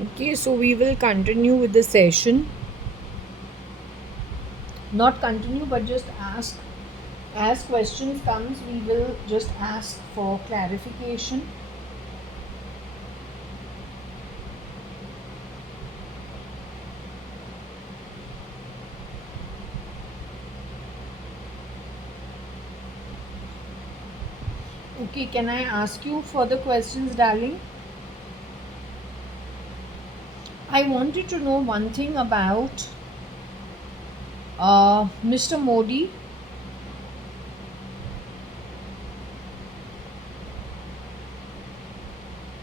Okay, so we will continue with the session. Not continue, but just ask. As questions comes, we will just ask for clarification. Okay, can I ask you further questions, darling? I wanted to know one thing about Mr. Modi.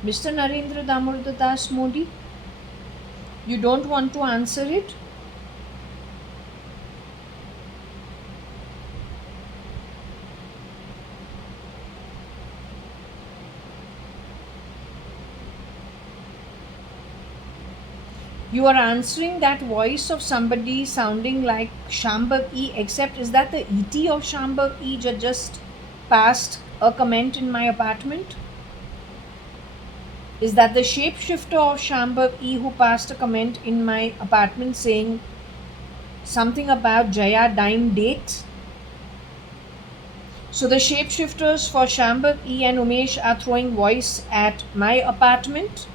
Mr. Narendra Damodar Das Modi. You don't want to answer it? You are answering that voice of somebody sounding like Shambhav E, except is that the ET of Shambhav E just passed a comment in my apartment? Is that the shapeshifter of Shambhav E who passed a comment in my apartment saying something about Jaya dying date? So the shapeshifters for Shambhav E and Umesh are throwing voice at my apartment.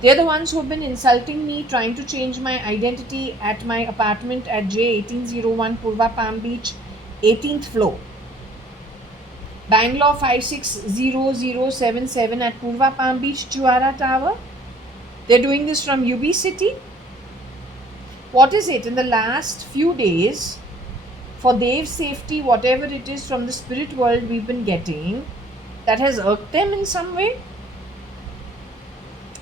They're the ones who've been insulting me, trying to change my identity at my apartment at J1801 Purva Palm Beach, 18th floor. Bangalore 560077 at Purva Palm Beach, Juara Tower. They're doing this from UB City. What is it in the last few days for Dev's safety, whatever it is from the spirit world we've been getting, that has irked them in some way?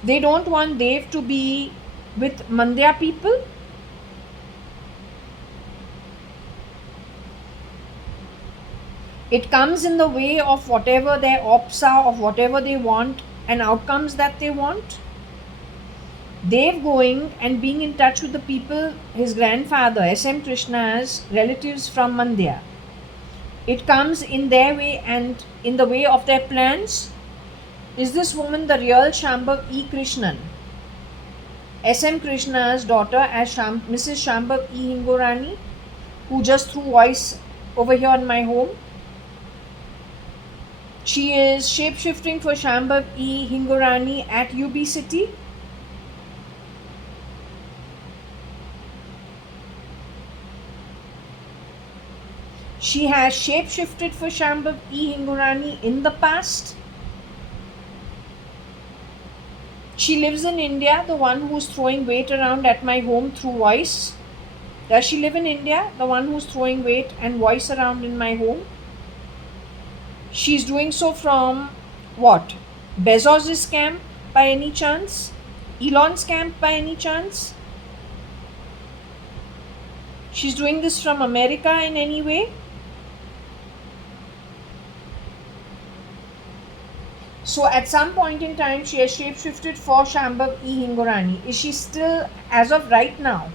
They don't want Dev to be with Mandya people. It comes in the way of whatever their ops are, of whatever they want and outcomes that they want. Dev going and being in touch with the people, his grandfather, S.M. Krishna's relatives from Mandya. It comes in their way and in the way of their plans. Is this woman the real Shambhav E. Krishnan? S.M. Krishna's daughter as Mrs. Shambhav E. Hingorani, who just threw voice over here in my home. She is shape-shifting for Shambhav E. Hingorani at UB City. She has shape-shifted for Shambhav E. Hingorani in the past. She lives in India, the one who's throwing weight around at my home through voice. Does she live in India, the one who's throwing weight and voice around in my home? She's doing so from what? Bezos' camp by any chance? Elon's camp by any chance? She's doing this from America in any way? So at some point in time, she has shapeshifted for Shambhav E. Hingorani. Is she still, as of right now,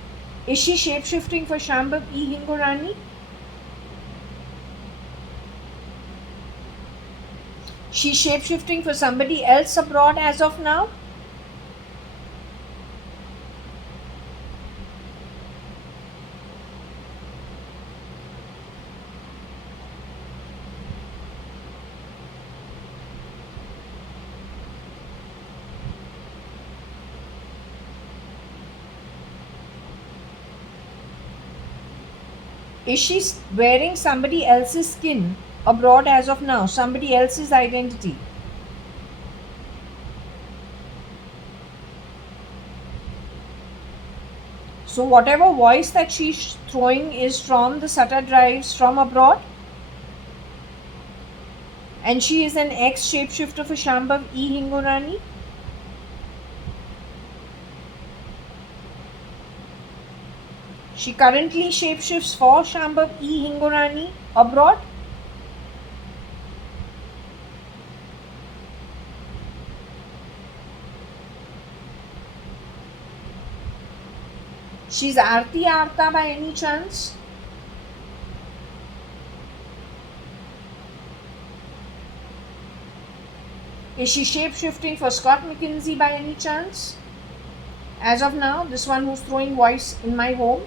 is she shapeshifting for Shambhav E. Hingorani? She's shapeshifting for somebody else abroad as of now? Is she wearing somebody else's skin abroad as of now, somebody else's identity? So whatever voice that she's throwing is from the SATA drives from abroad. And she is an ex-shapeshifter for Shambhav E. Hingorani. She currently shapeshifts for Shambhav E. Hingorani abroad. She's Aarti Arta by any chance? Is she shape-shifting for Scott McKinsey by any chance? As of now, this one who's throwing voice in my home.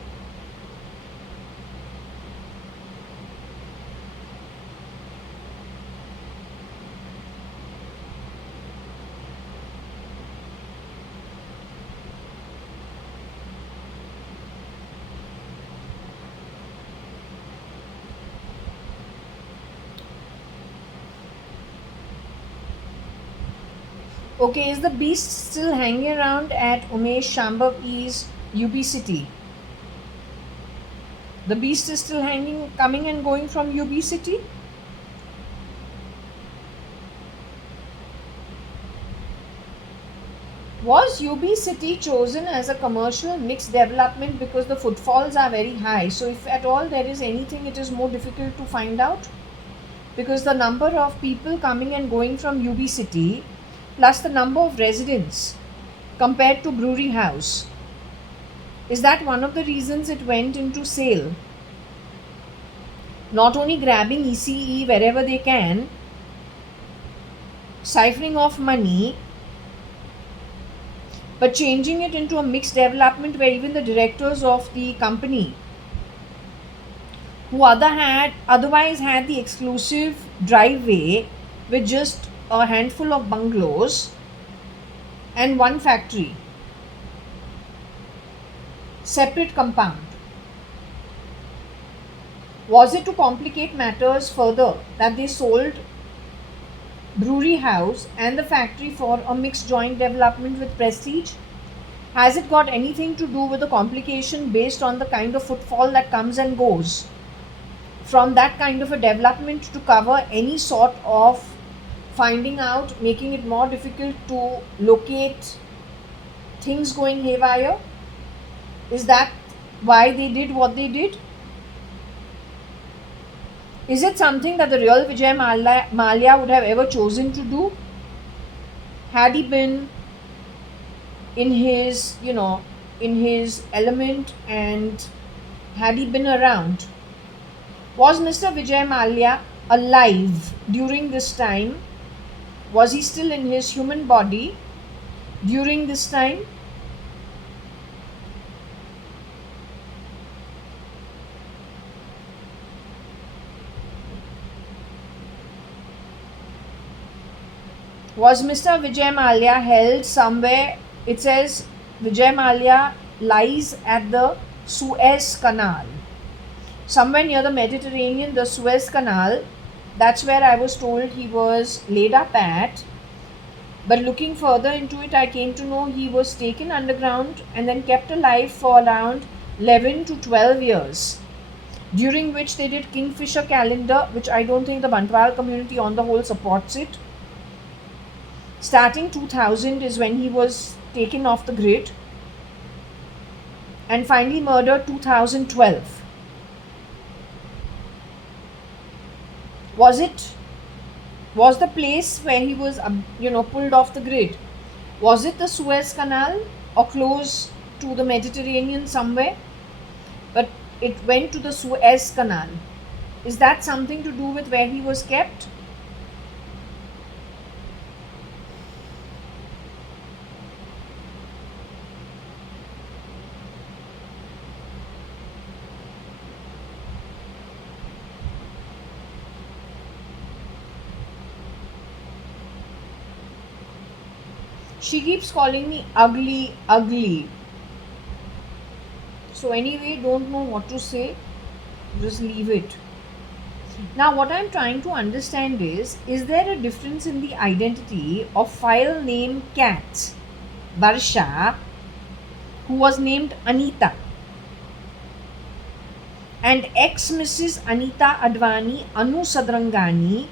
Okay, is the beast still hanging around at Umesh Shambhavi's UB City? The beast is still hanging, coming and going from UB City? Was UB City chosen as a commercial mixed development because the footfalls are very high? So, if at all there is anything, it is more difficult to find out because the number of people coming and going from UB City plus the number of residents compared to Brewery House. Is that one of the reasons it went into sale? Not only grabbing ECE wherever they can, siphoning off money, but changing it into a mixed development where even the directors of the company who otherwise had the exclusive driveway with just a handful of bungalows and one factory, separate compound. Was it to complicate matters further that they sold Brewery House and the factory for a mixed joint development with Prestige? Has it got anything to do with the complication based on the kind of footfall that comes and goes from that kind of a development to cover any sort of finding out, making it more difficult to locate things going haywire? Is that why they did what they did? Is it something that the real Vijay Mallya would have ever chosen to do? Had he been in his, in his element and had he been around? Was Mr. Vijay Mallya alive during this time? Was he still in his human body during this time? Was Mr. Vijay Mallya held somewhere? It says Vijay Mallya lies at the Suez Canal. Somewhere near the Mediterranean, the Suez Canal. That's where I was told he was laid up at. But looking further into it, I came to know he was taken underground and then kept alive for around 11 to 12 years, during which they did Kingfisher calendar, which I don't think the Bantwal community on the whole supports it. Starting 2000 is when he was taken off the grid and finally murdered 2012. Was the place where he was pulled off the grid, was it the Suez Canal or close to the Mediterranean somewhere? But it went to the Suez Canal. Is that something to do with where he was kept? She keeps calling me ugly, ugly. So anyway, don't know what to say. Just leave it. Now what I'm trying to understand is there a difference in the identity of file name cat Barsha, who was named Anita, and ex Mrs. Anita Advani, Anu Sadrangani,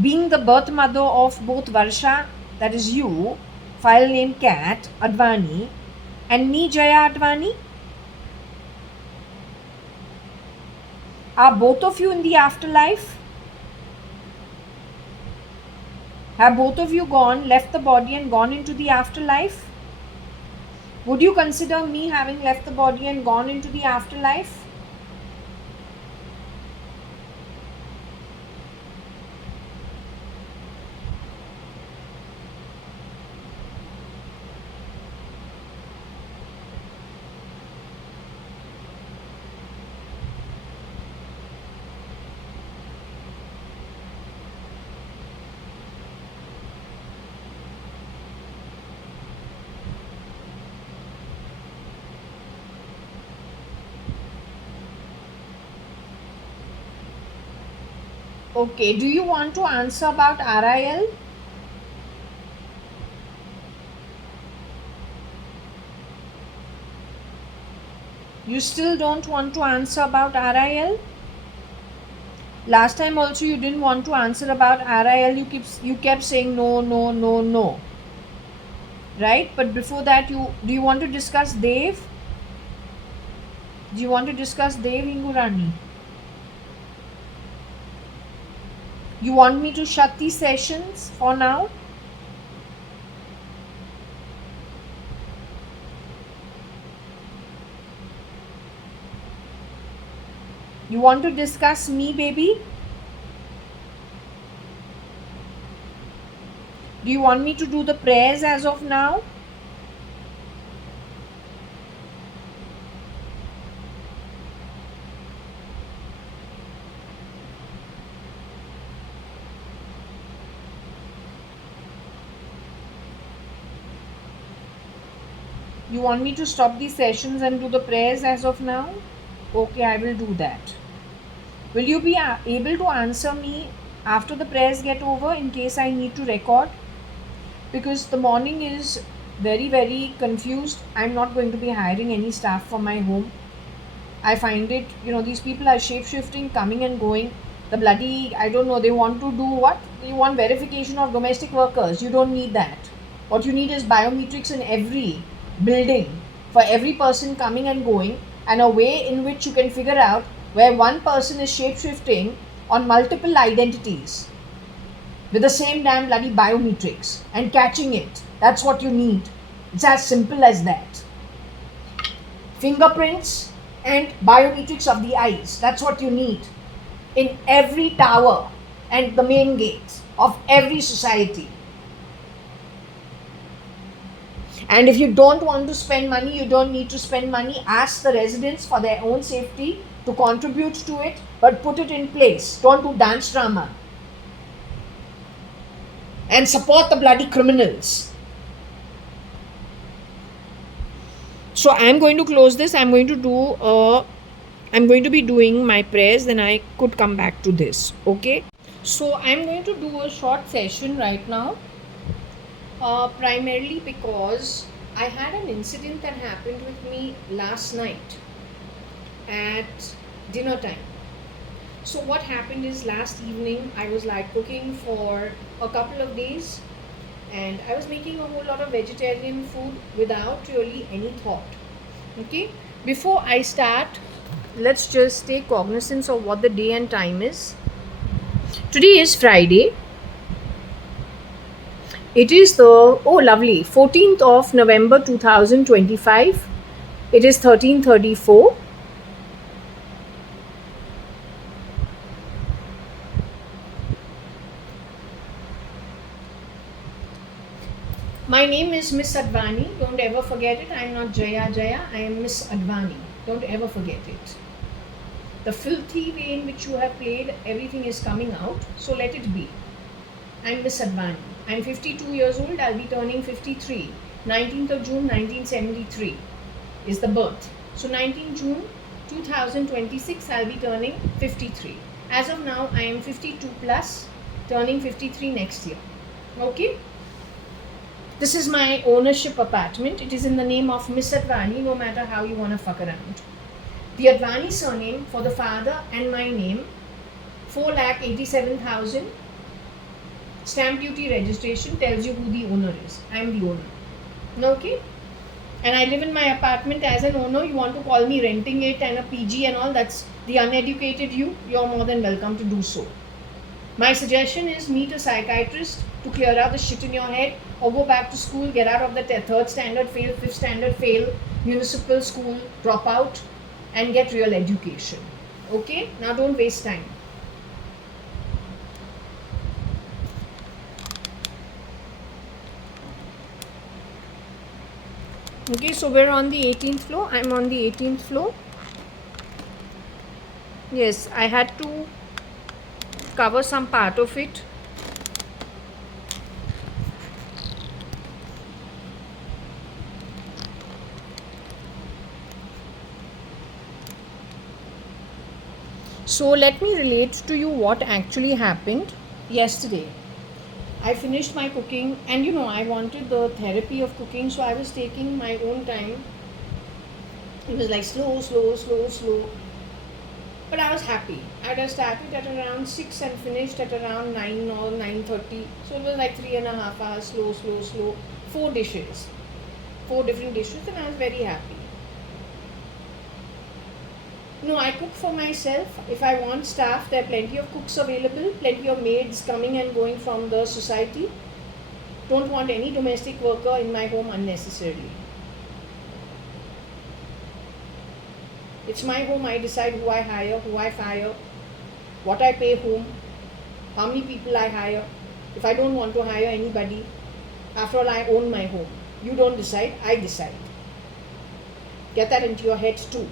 being the birth mother of both Varsha, that is you, file name cat Advani, and me, Jaya.ADVANI? Are both of you in the afterlife? Have both of you left the body and gone into the afterlife? Would you consider me having left the body and gone into the afterlife? Okay, do you want to answer about RIL? You still don't want to answer about RIL? Last time also you didn't want to answer about RIL. You kept saying no, no, no, no. Right? But before that, do you want to discuss Dev? Do you want to discuss Dev, Hingurani? You want me to shut these sessions for now? You want to discuss me, baby? Do you want me to do the prayers as of now? You want me to stop these sessions and do the prayers as of now? Okay, I will do that. Will you be able to answer me after the prayers get over in case I need to record? Because the morning is very, very confused. I'm not going to be hiring any staff for my home. I find it, these people are shape-shifting, coming and going. The bloody, I don't know, they want to do what? They want verification of domestic workers. You don't need that. What you need is biometrics in every building for every person coming and going, and a way in which you can figure out where one person is shape-shifting on multiple identities with the same damn bloody biometrics and catching it. That's what you need. It's as simple as that. Fingerprints and biometrics of the eyes. That's what you need in every tower and the main gates of every society. And if you don't want to spend money, you don't need to spend money. Ask the residents for their own safety to contribute to it, but put it in place. Don't do dance drama. And support the bloody criminals. So I'm going to close this. I'm going to be doing my prayers, then I could come back to this. Okay. So I'm going to do a short session right now. Primarily because I had an incident that happened with me last night at dinner time. So what happened is, last evening I was like cooking for a couple of days, and I was making a whole lot of vegetarian food without really any thought. Okay, before I start, let's just take cognizance of what the day and time is. Today is Friday. It is the, lovely, 14th of November 2025. It is 13:34. My name is Miss Advani. Don't ever forget it. I am not Jaya. I am Miss Advani. Don't ever forget it. The filthy way in which you have played, everything is coming out. So let it be. I am Miss Advani. I am 52 years old. I'll be turning 53. 19th of June 1973 is the birth. So 19 June 2026, I'll be turning 53. As of now, I am 52 plus, turning 53 next year. Okay. This is my ownership apartment. It is in the name of Miss Advani, no matter how you want to fuck around. The Advani surname for the father and my name, 4,87,000. Stamp duty registration tells you who the owner is. I am the owner. Okay? And I live in my apartment as an owner. You want to call me renting it and a PG and all, that's the uneducated you. You're more than welcome to do so. My suggestion is meet a psychiatrist to clear out the shit in your head, or go back to school, get out of the 3rd standard fail, 5th standard fail, municipal school, drop out, and get real education. Okay? Now don't waste time. Okay, so we're on the 18th floor. I'm on the 18th floor. Yes, I had to cover some part of it. So let me relate to you what actually happened yesterday. I finished my cooking, and I wanted the therapy of cooking, so I was taking my own time. It was like slow, slow, slow, slow. But I was happy. I'd have started at around 6 and finished at around 9 or 9:30. So it was like 3.5 hours, slow, slow, slow. 4 dishes. 4 different dishes, and I was very happy. I cook for myself. If I want staff, there are plenty of cooks available, plenty of maids coming and going from the society. Don't want any domestic worker in my home unnecessarily. It's my home. I decide who I hire, who I fire, what I pay whom, how many people I hire. If I don't want to hire anybody, after all, I own my home. You don't decide, I decide. Get that into your head too.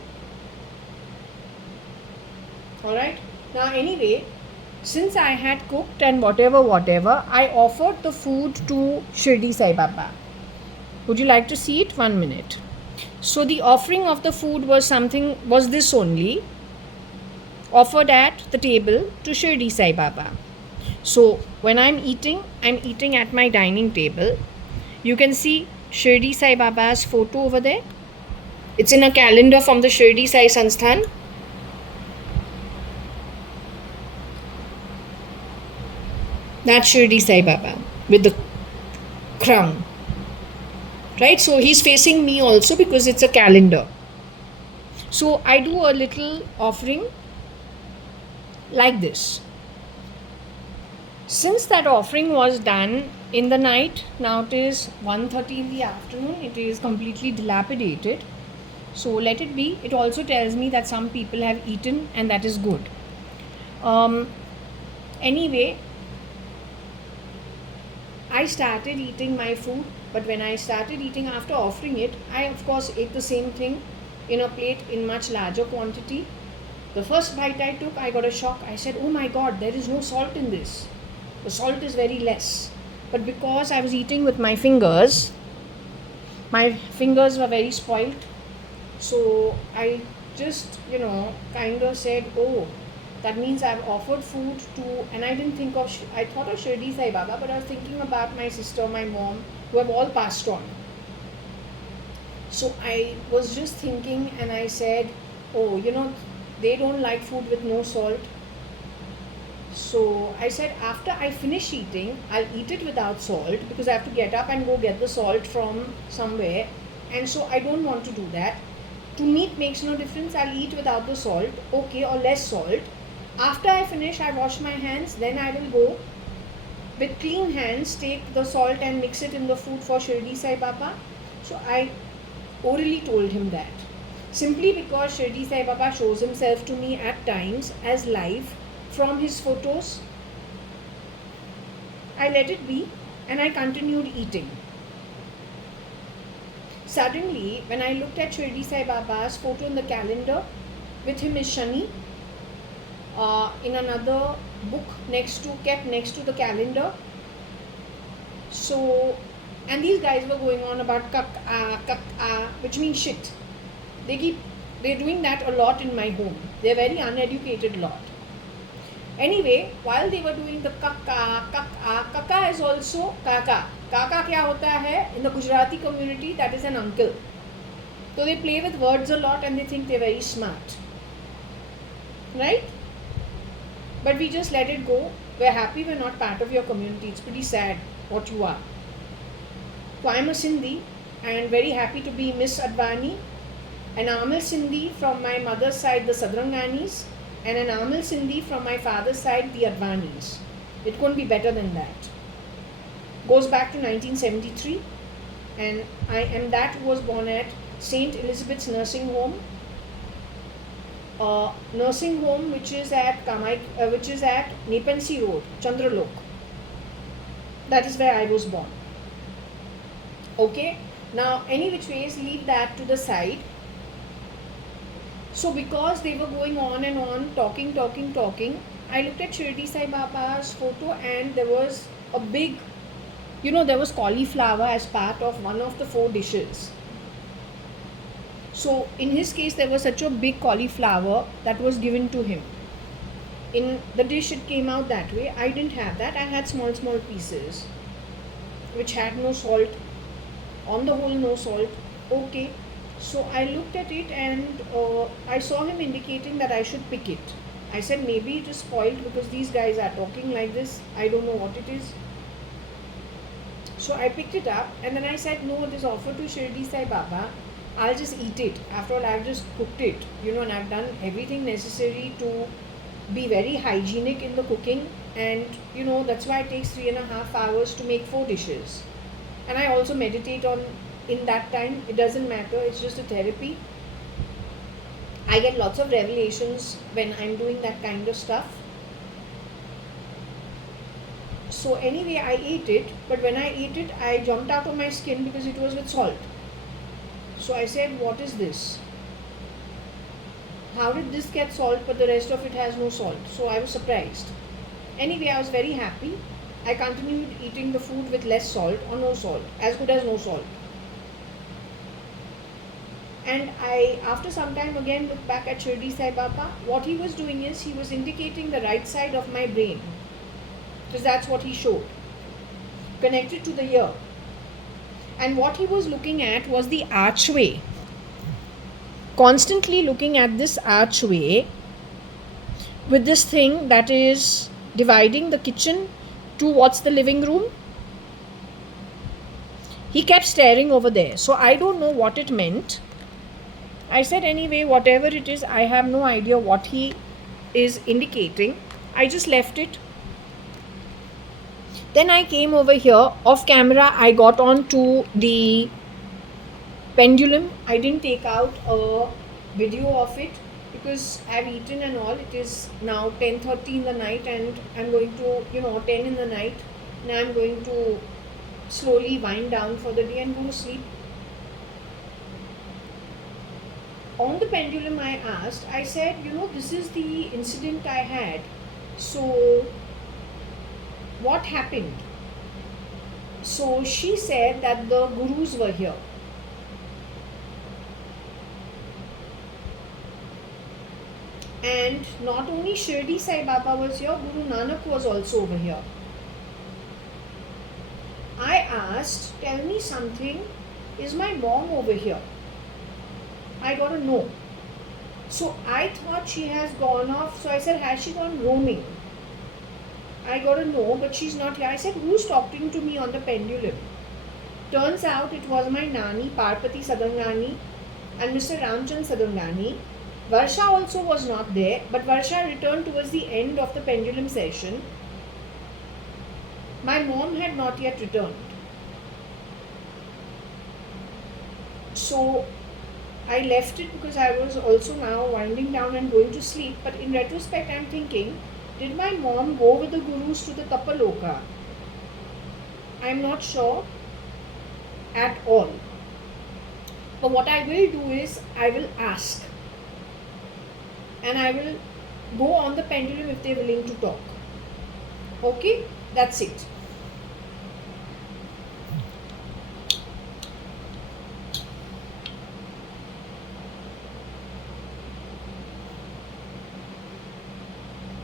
Alright? Now anyway, since I had cooked and whatever, I offered the food to Shirdi Sai Baba. Would you like to see it? 1 minute. So the offering of the food was this only, offered at the table to Shirdi Sai Baba. So when I'm eating at my dining table. You can see Shirdi Sai Baba's photo over there. It's in a calendar from the Shirdi Sai Sansthan. That's Shirdi Sai Baba with the crown. Right? So he's facing me also because it's a calendar. So I do a little offering like this. Since that offering was done in the night, now it is 1:30 in the afternoon, it is completely dilapidated. So let it be. It also tells me that some people have eaten, and that is good. Anyway, I started eating my food, but when I started eating after offering it, I of course ate the same thing in a plate in much larger quantity. The first bite I took, I got a shock. I said, oh my God, there is no salt in this. The salt is very less. But because I was eating with my fingers were very spoiled. So I just, kind of said, oh, that means I've offered food to, and I thought of Shirdi Sai Baba, but I was thinking about my sister, my mom, who have all passed on. So I was just thinking, and I said, oh, they don't like food with no salt. So I said, after I finish eating, I'll eat it without salt because I have to get up and go get the salt from somewhere. And so I don't want to do that. To me, it makes no difference. I'll eat without the salt, okay, or less salt. After I finish, I wash my hands, then I will go with clean hands, take the salt and mix it in the food for Shirdi Sai Baba. So I orally told him that. Simply because Shirdi Sai Baba shows himself to me at times as live from his photos. I let it be and I continued eating. Suddenly, when I looked at Shirdi Sai Baba's photo in the calendar, with him is Shani, in another book kept next to the calendar. So, and these guys were going on about kak which means shit. They're doing that a lot in my home. They're very uneducated lot. Anyway, while they were doing the kaka is also kaka. Kaka kya hota hai? In the Gujarati community, that is an uncle. So they play with words a lot and they think they're very smart. Right? But we just let it go. We're happy we're not part of your community. It's pretty sad what you are. So I'm a Sindhi and very happy to be Miss Advani. An Amil Sindhi from my mother's side, the Sadranganis, and an Amil Sindhi from my father's side, the Advanis. It couldn't be better than that. Goes back to 1973, and I am that who was born at St. Elizabeth's Nursing Home. Nursing home which is at Nepensi Road, Chandralok. That is where I was born. Okay, now any which ways, leave that to the side. So because they were going on and on, talking, I looked at Shirdi Sai Baba's photo and there was a big, there was cauliflower as part of one of the 4 dishes. So in his case, there was such a big cauliflower that was given to him. In the dish it came out that way. I didn't have that. I had small pieces which had no salt. On the whole, no salt. Okay. So I looked at it and I saw him indicating that I should pick it. I said maybe it is spoiled because these guys are talking like this. I don't know what it is. So I picked it up and then I said, no, it is offered to Shirdi Sai Baba. I'll just eat it. After all, I've just cooked it, and I've done everything necessary to be very hygienic in the cooking. And, that's why it takes 3.5 hours to make 4 dishes. And I also meditate in that time. It doesn't matter. It's just a therapy. I get lots of revelations when I'm doing that kind of stuff. So anyway, I ate it, but when I ate it, I jumped out of my skin because it was with salt. So I said, what is this? How did this get salt but the rest of it has no salt? So I was surprised. Anyway, I was very happy. I continued eating the food with less salt or no salt, as good as no salt. And I, after some time, again looked back at Shirdi Sai Baba. What he was doing is, he was indicating the right side of my brain. Because that's what he showed. Connected to the ear. And what he was looking at was the archway. Constantly looking at this archway with this thing that is dividing the kitchen towards the living room. He kept staring over there. So I don't know what it meant. I said, anyway, whatever it is, I have no idea what he is indicating. I just left it. Then I came over here. Off camera, I got on to the pendulum. I didn't take out a video of it because I've eaten and all. It is now 10:30 in the night and I'm going to, 10 in the night. Now I'm going to slowly wind down for the day and go to sleep. On the pendulum, I asked, I said, this is the incident I had. So what happened? So she said that the gurus were here. And not only Shirdi Sai Baba was here, Guru Nanak was also over here. I asked, tell me something, is my mom over here? I got a no. So I thought she has gone off. So I said, has she gone roaming? I got a no, but she's not here. I said, who's talking to me on the pendulum? Turns out it was my Nani, Parpati Sadangani, and Mr. Ramchand Sadangani. Varsha also was not there, but Varsha returned towards the end of the pendulum session. My mom had not yet returned. So I left it because I was also now winding down and going to sleep. But in retrospect, I'm thinking, did my mom go with the gurus to the Tapaloka? I'm not sure at all. But what I will do is, I will ask. And I will go on the pendulum if they're willing to talk. Okay? That's it.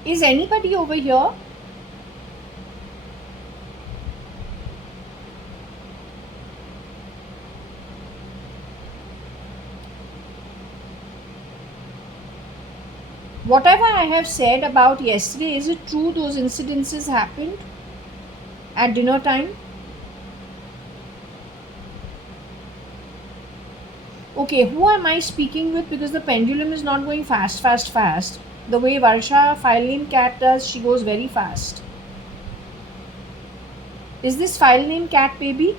Is anybody over here? Whatever I have said about yesterday, is it true those incidences happened at dinner time? Okay, who am I speaking with? Because the pendulum is not going fast. The way Varsha file name cat does, she goes very fast. Is this file name cat baby?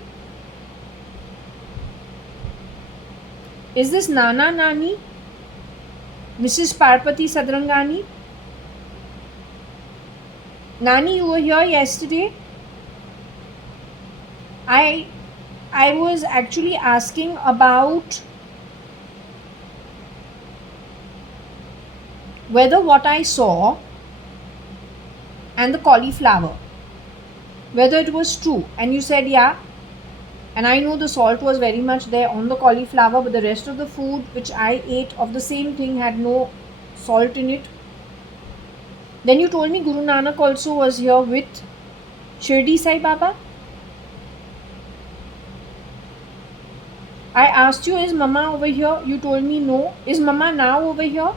Is this Nana Nani? Mrs. Parpati Sadrangani? Nani, you were here yesterday? I was actually asking about whether what I saw and the cauliflower, whether it was true. And you said yeah. And I know the salt was very much there on the cauliflower, but the rest of the food which I ate of the same thing had no salt in it. Then you told me Guru Nanak also was here with Shirdi Sai Baba. I asked you, is Mama over here? You told me no. Is Mama now over here?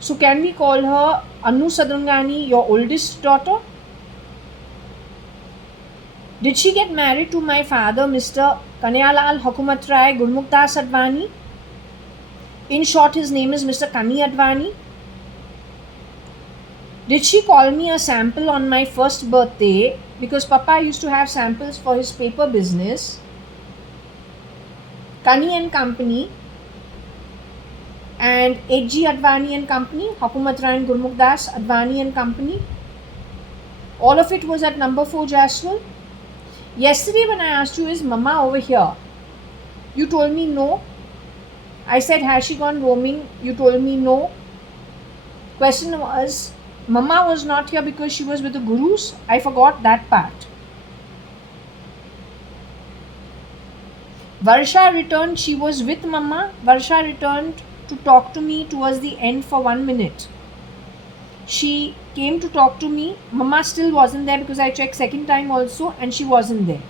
So can we call her Anu Sadrangani, your oldest daughter? Did she get married to my father, Mr. Kanyalal Hakumat Rai Gurmukdas Advani? In short, his name is Mr. Kani Advani. Did she call me a sample on my first birthday? Because Papa used to have samples for his paper business. Kani and Company and H.G. Advani and Company, Hakumat Rai and Gurmukdas Advani and Company. All of it was at number 4 Jaswal. Yesterday when I asked you, is Mama over here? You told me no. I said, has she gone roaming? You told me no. Question was, Mama was not here because she was with the Gurus. I forgot that part. Varsha returned, she was with Mama. Varsha returned to talk to me towards the end for 1 minute. She came to talk to me. Mama still wasn't there because I checked second time also and she wasn't there.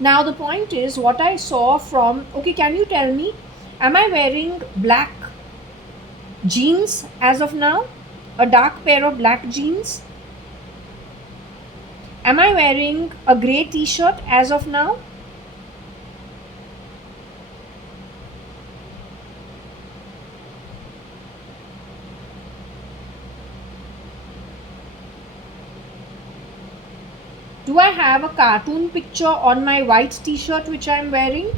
Now the point is, what I saw from, okay, can you tell me, am I wearing black jeans as of now? A dark pair of black jeans? Am I wearing a grey t-shirt as of now? Do I have a cartoon picture on my white t-shirt which I am wearing?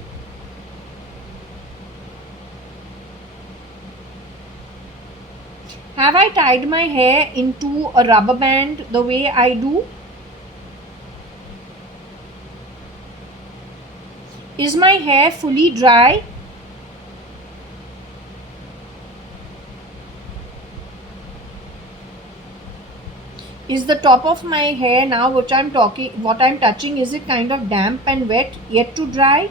Have I tied my hair into a rubber band the way I do? Is my hair fully dry? Is the top of my hair now what I'm touching, is it kind of damp and wet yet to dry?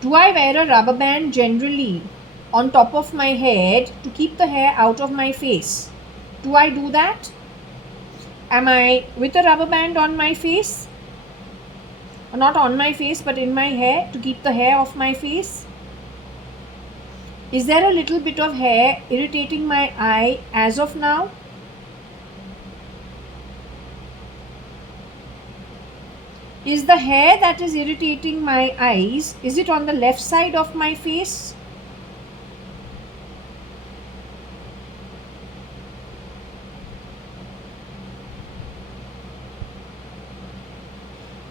Do I wear a rubber band generally on top of my head to keep the hair out of my face? Do I do that? Am I with a rubber band on my face? Or not on my face but in my hair to keep the hair off my face? Is there a little bit of hair irritating my eye as of now? Is the hair that is irritating my eyes, is it on the left side of my face?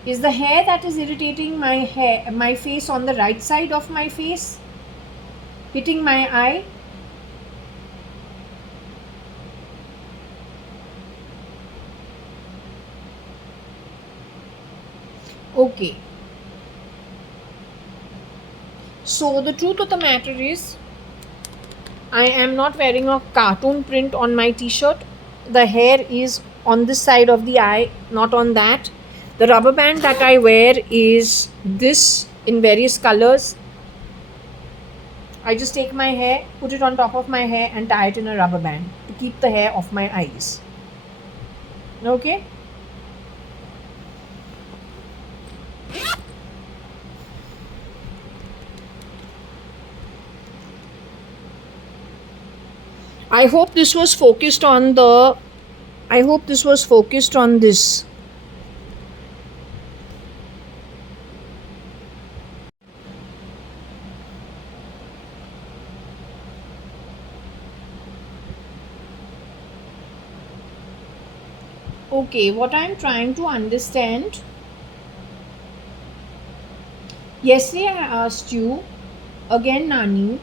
Is the hair that is irritating my face on the right side of my face, hitting my eye? Okay. So the truth of the matter is, I am not wearing a cartoon print on my t-shirt. The hair is on this side of the eye, not on that. The rubber band that I wear is this in various colors. I just take my hair, put it on top of my hair and tie it in a rubber band to keep the hair off my eyes. Okay? I hope this was focused on this. Okay, what I am trying to understand. Yesterday I asked you, again Nani,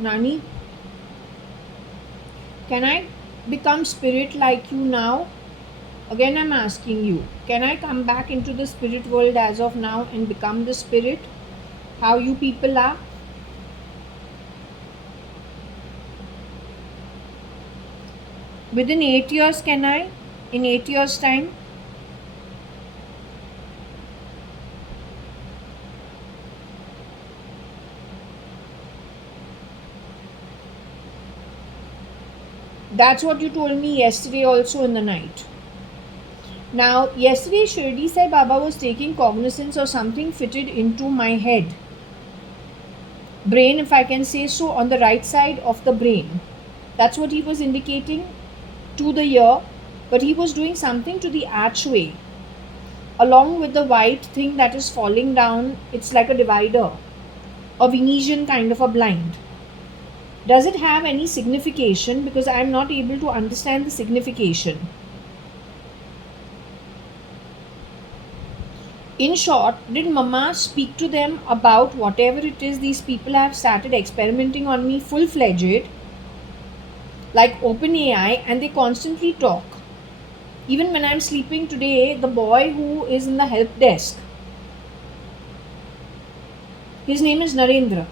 Nani, can I become spirit like you now? Again I'm asking you, can I come back into the spirit world as of now and become the spirit? How you people are? Within 8 years, can I? In 8 years' time? That's what you told me yesterday also in the night. Now, yesterday Shirdi Sai Baba was taking cognizance of something fitted into my head. Brain, if I can say so, on the right side of the brain. That's what he was indicating to the ear, but he was doing something to the archway. Along with the white thing that is falling down, it's like a divider, a Venetian kind of a blind. Does it have any signification? Because I am not able to understand the signification. In short, did Mama speak to them about whatever it is these people have started experimenting on me full-fledged, like OpenAI, and they constantly talk? Even when I'm sleeping today, the boy who is in the help desk, his name is Narendra.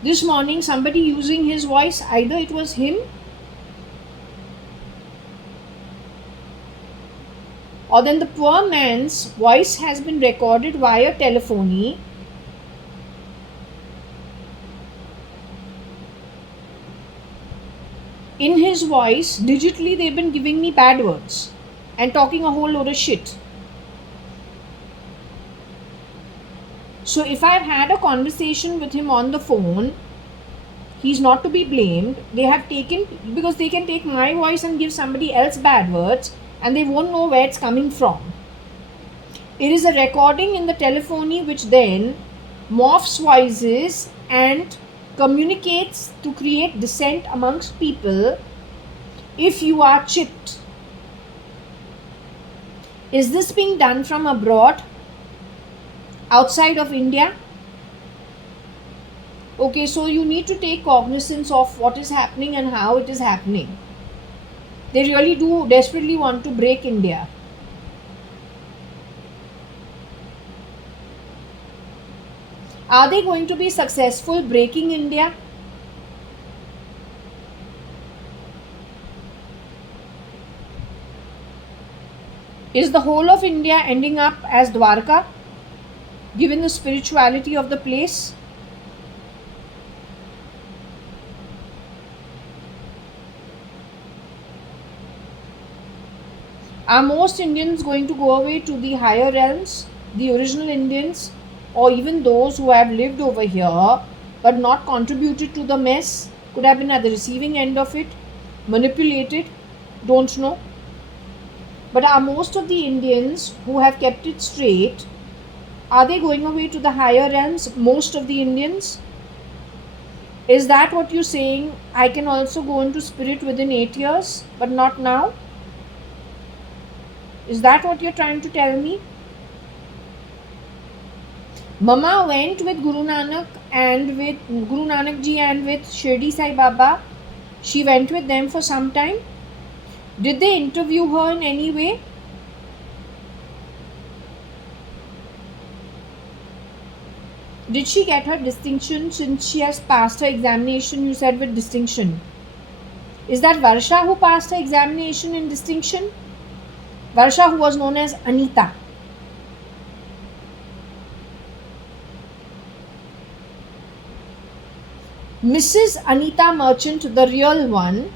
This morning, somebody using his voice, either it was him or then the poor man's voice has been recorded via telephony. In his voice, digitally, they've been giving me bad words and talking a whole load of shit. So if I've had a conversation with him on the phone, he's not to be blamed. They have taken, because they can take my voice and give somebody else bad words and they won't know where it's coming from. It is a recording in the telephony which then morphs voices and communicates to create dissent amongst people if you are chipped. Is this being done from abroad, outside of India? Okay, so you need to take cognizance of what is happening and how it is happening. They really do desperately want to break India. Are they going to be successful breaking India? Is the whole of India ending up as Dwarka, given the spirituality of the place? Are most Indians going to go away to the higher realms, the original Indians, or even those who have lived over here but not contributed to the mess, could have been at the receiving end of it, manipulated, don't know? But are most of the Indians who have kept it straight, are they going away to the higher realms, most of the Indians? Is that what you're saying? I can also go into spirit within 8 years, but not now? Is that what you're trying to tell me? Mama went with Guru Nanak Ji and with Shirdi Sai Baba. She went with them for some time. Did they interview her in any way? Did she get her distinction since she has passed her examination, you said, with distinction? Is that Varsha who passed her examination in distinction? Varsha, who was known as Anita. Mrs. Anita Merchant, the real one,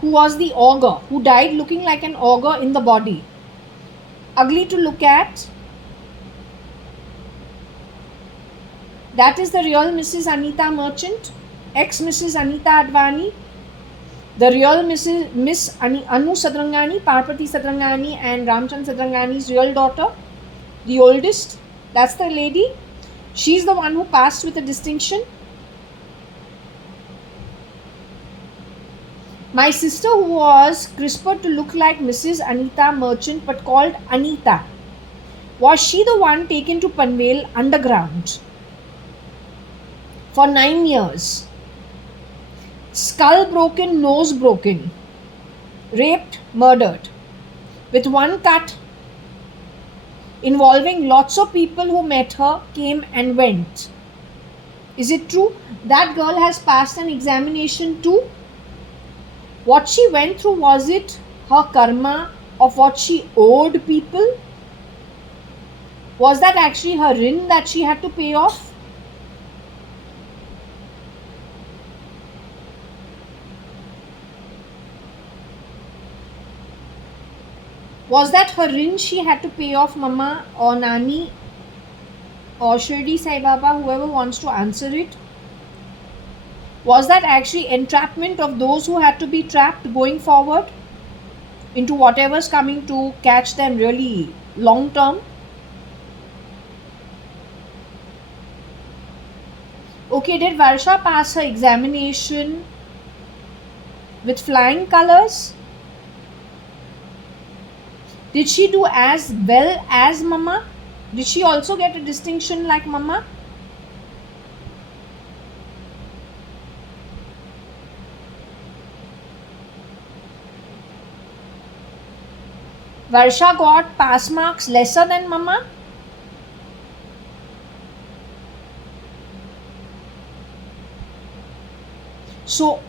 who was the ogre, who died looking like an ogre in the body. Ugly to look at. That is the real Mrs. Anita Merchant, ex-Mrs. Anita Advani. The real Miss Anu Sadrangani, Parvati Sadrangani and Ramchand Sadrangani's real daughter, the oldest, that's the lady. She's the one who passed with a distinction. My sister, who was CRISPR to look like Mrs. Anita Merchant but called Anita, was she the one taken to Panvel underground for 9 years? Skull broken, nose broken, raped, murdered, with one cut, involving lots of people who met her, came and went. Is it true? That girl has passed an examination too. What she went through, was it her karma of what she owed people? Was that actually her rin that she had to pay off? Was that her rin she had to pay off Mama or Nani or Shirdi Sai Baba, whoever wants to answer it? Was that actually entrapment of those who had to be trapped going forward into whatever's coming to catch them really long term? Okay, did Varsha pass her examination with flying colors? Did she do as well as Mama? Did she also get a distinction like Mama? Varsha got pass marks lesser than Mama? So,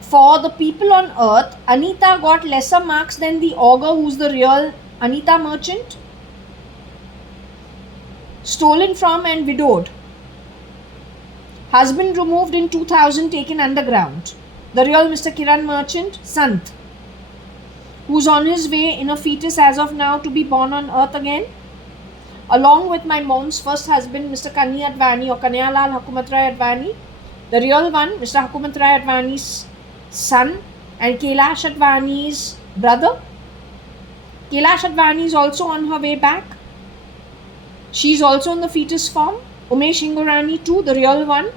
for the people on earth, Anita got lesser marks than the augur who's the real Anita merchant? Stolen from and widowed. Husband removed in 2000, taken underground. The real Mr. Kiran merchant, Sant, who's on his way in a fetus as of now to be born on earth again. Along with my mom's first husband, Mr. Kanya.ADVANI or Kanyalal Hukumat-Rai-ADVANI. The real one, Mr. Hukumat-Rai-ADVANI's son and Kailash-ADVANI's brother. Kailash-ADVANI is also on her way back. She's also in the fetus form. Umesh Hingorani too, the real one.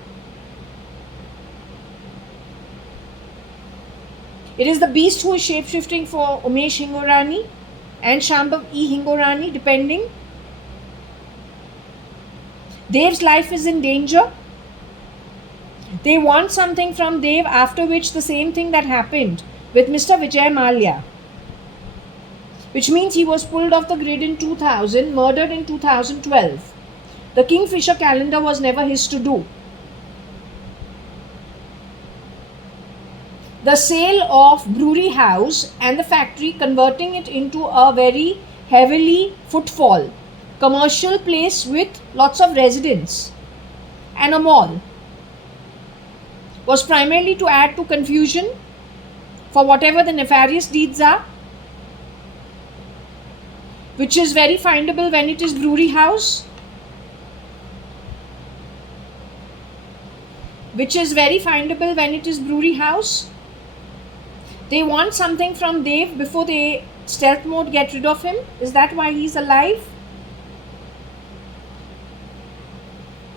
It is the beast who is shapeshifting for Umesh Hingorani and Shambhav E. Hingorani, depending. Dev's life is in danger. They want something from Dev, after which the same thing that happened with Mr. Vijay Mallya, which means he was pulled off the grid in 2000, murdered in 2012. The Kingfisher calendar was never his to do. The sale of brewery house and the factory, converting it into a very heavily footfall commercial place with lots of residents and a mall, was primarily to add to confusion for whatever the nefarious deeds are, which is very findable when it is brewery house, They want something from Dev before they stealth mode get rid of him. Is that why he's alive?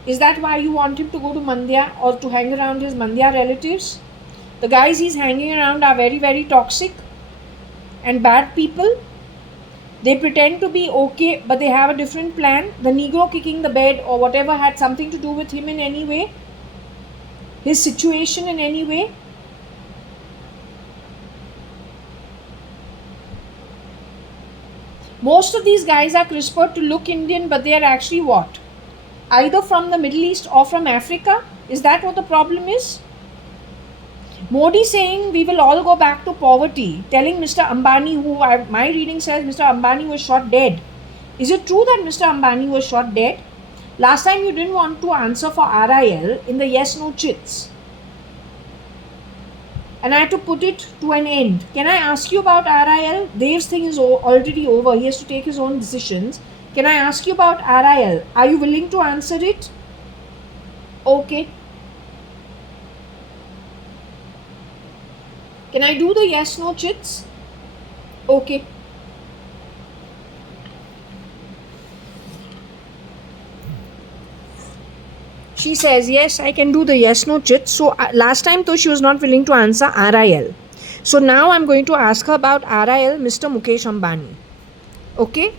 Is that why you want him to go to Mandya or to hang around his Mandya relatives? The guys he's hanging around are very, very toxic and bad people. They pretend to be okay, but they have a different plan. The Negro kicking the bed or whatever had something to do with him in any way, his situation in any way. Most of these guys are CRISPR to look Indian, but they are actually what? Either from the Middle East or from Africa? Is that what the problem is? Modi saying we will all go back to poverty, telling Mr. Ambani, my reading says Mr. Ambani was shot dead. Is it true that Mr. Ambani was shot dead? Last time you didn't want to answer for RIL in the yes-no chits, and I had to put it to an end. Can I ask you about RIL? Dev's thing is already over. He has to take his own decisions. Can I ask you about RIL? Are you willing to answer it? Okay. Can I do the yes-no chits? Okay. She says, yes, I can do the yes-no chits. So last time though she was not willing to answer RIL. So now I'm going to ask her about RIL, Mr. Mukesh Ambani. Okay?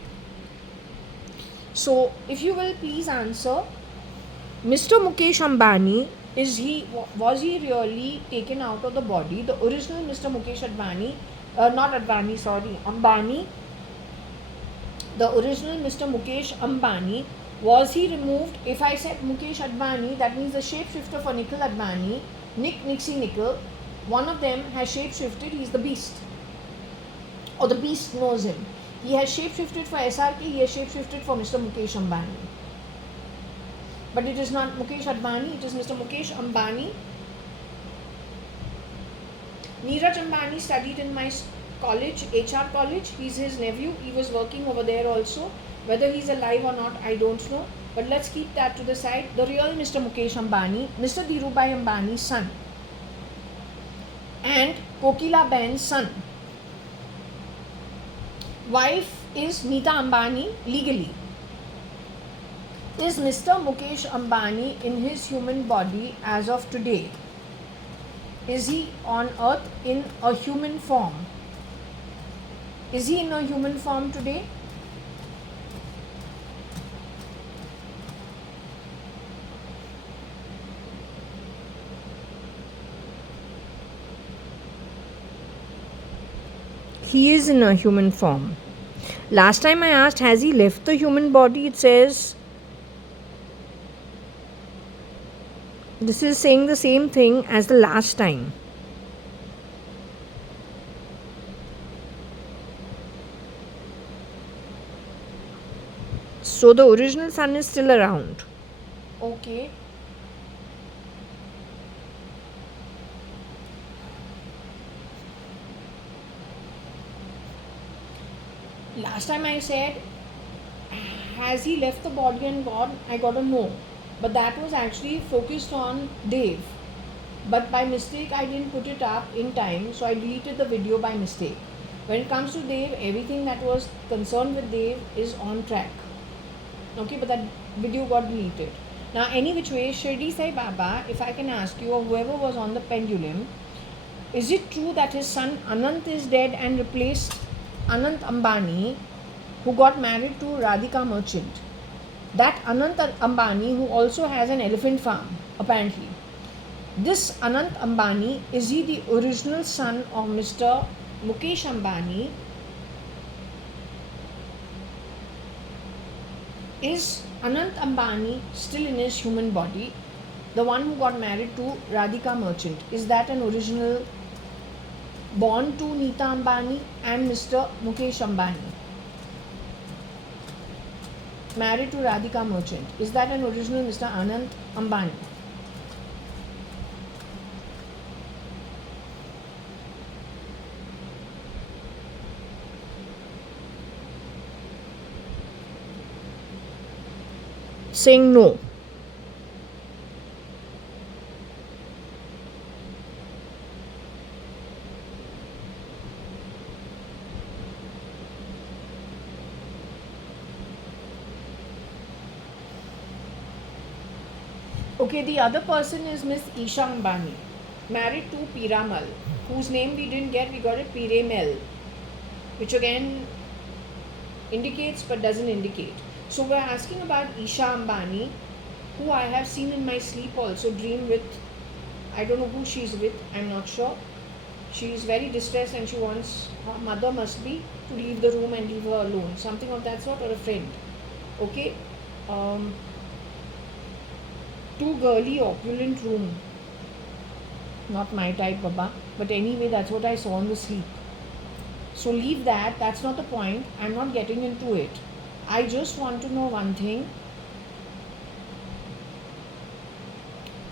So if you will please answer, Mr. Mukesh Ambani, was he really taken out of the body? The original Mr. Mukesh Ambani, Ambani, the original Mr. Mukesh Ambani, was he removed? If I said Mukesh Advani, that means the shapeshifter for Nikhil Advani, Nixie Nikhil, one of them has shapeshifted, he's the beast. Or the beast knows him. He has shapeshifted for SRK, he has shapeshifted for Mr. Mukesh Ambani. But it is not Mukesh Advani, it is Mr. Mukesh Ambani. Neeraj Ambani studied in my college, HR college. He's his nephew. He was working over there also. Whether he's alive or not, I don't know. But let's keep that to the side. The real Mr. Mukesh Ambani, Mr. Dhirubhai Ambani's son, and Kokila Ben's son. Wife is Nita Ambani legally. Is Mr. Mukesh Ambani in his human body as of today? Is he on earth in a human form? Is he in a human form today? He is in a human form. Last time I asked, has he left the human body? It says, this is saying the same thing as the last time. So the original son is still around. Okay. Last time I said, has he left the body and gone? I got a no. But that was actually focused on Dev. But by mistake, I didn't put it up in time, so I deleted the video by mistake. When it comes to Dev, everything that was concerned with Dev is on track. Okay, but that video got deleted. Now, any which way, Shirdi Sai Baba, if I can ask you, or whoever was on the pendulum, is it true that his son Anant is dead and replaced Anant Ambani, who got married to Radhika Merchant? That Anant Ambani, who also has an elephant farm, apparently. This Anant Ambani, is he the original son of Mr. Mukesh Ambani? Is Anant Ambani still in his human body? The one who got married to Radhika Merchant, is that an original born to Nita Ambani and Mr. Mukesh Ambani? Married to Radhika Merchant, is that an original Mr. Anant Ambani? Saying no. Okay, the other person is Miss Isha Ambani, married to Piramal, whose name we didn't get, we got it Piramel, which again indicates but doesn't indicate. So we're asking about Isha Ambani, who I have seen in my sleep also, dream with. I don't know who she's with, I'm not sure. She is very distressed and she wants, her mother must be, to leave the room and leave her alone. Something of that sort, or a friend. Okay. Too girly, opulent room. Not my type, Baba. But anyway, that's what I saw in the sleep. So leave that. That's not the point. I'm not getting into it. I just want to know one thing.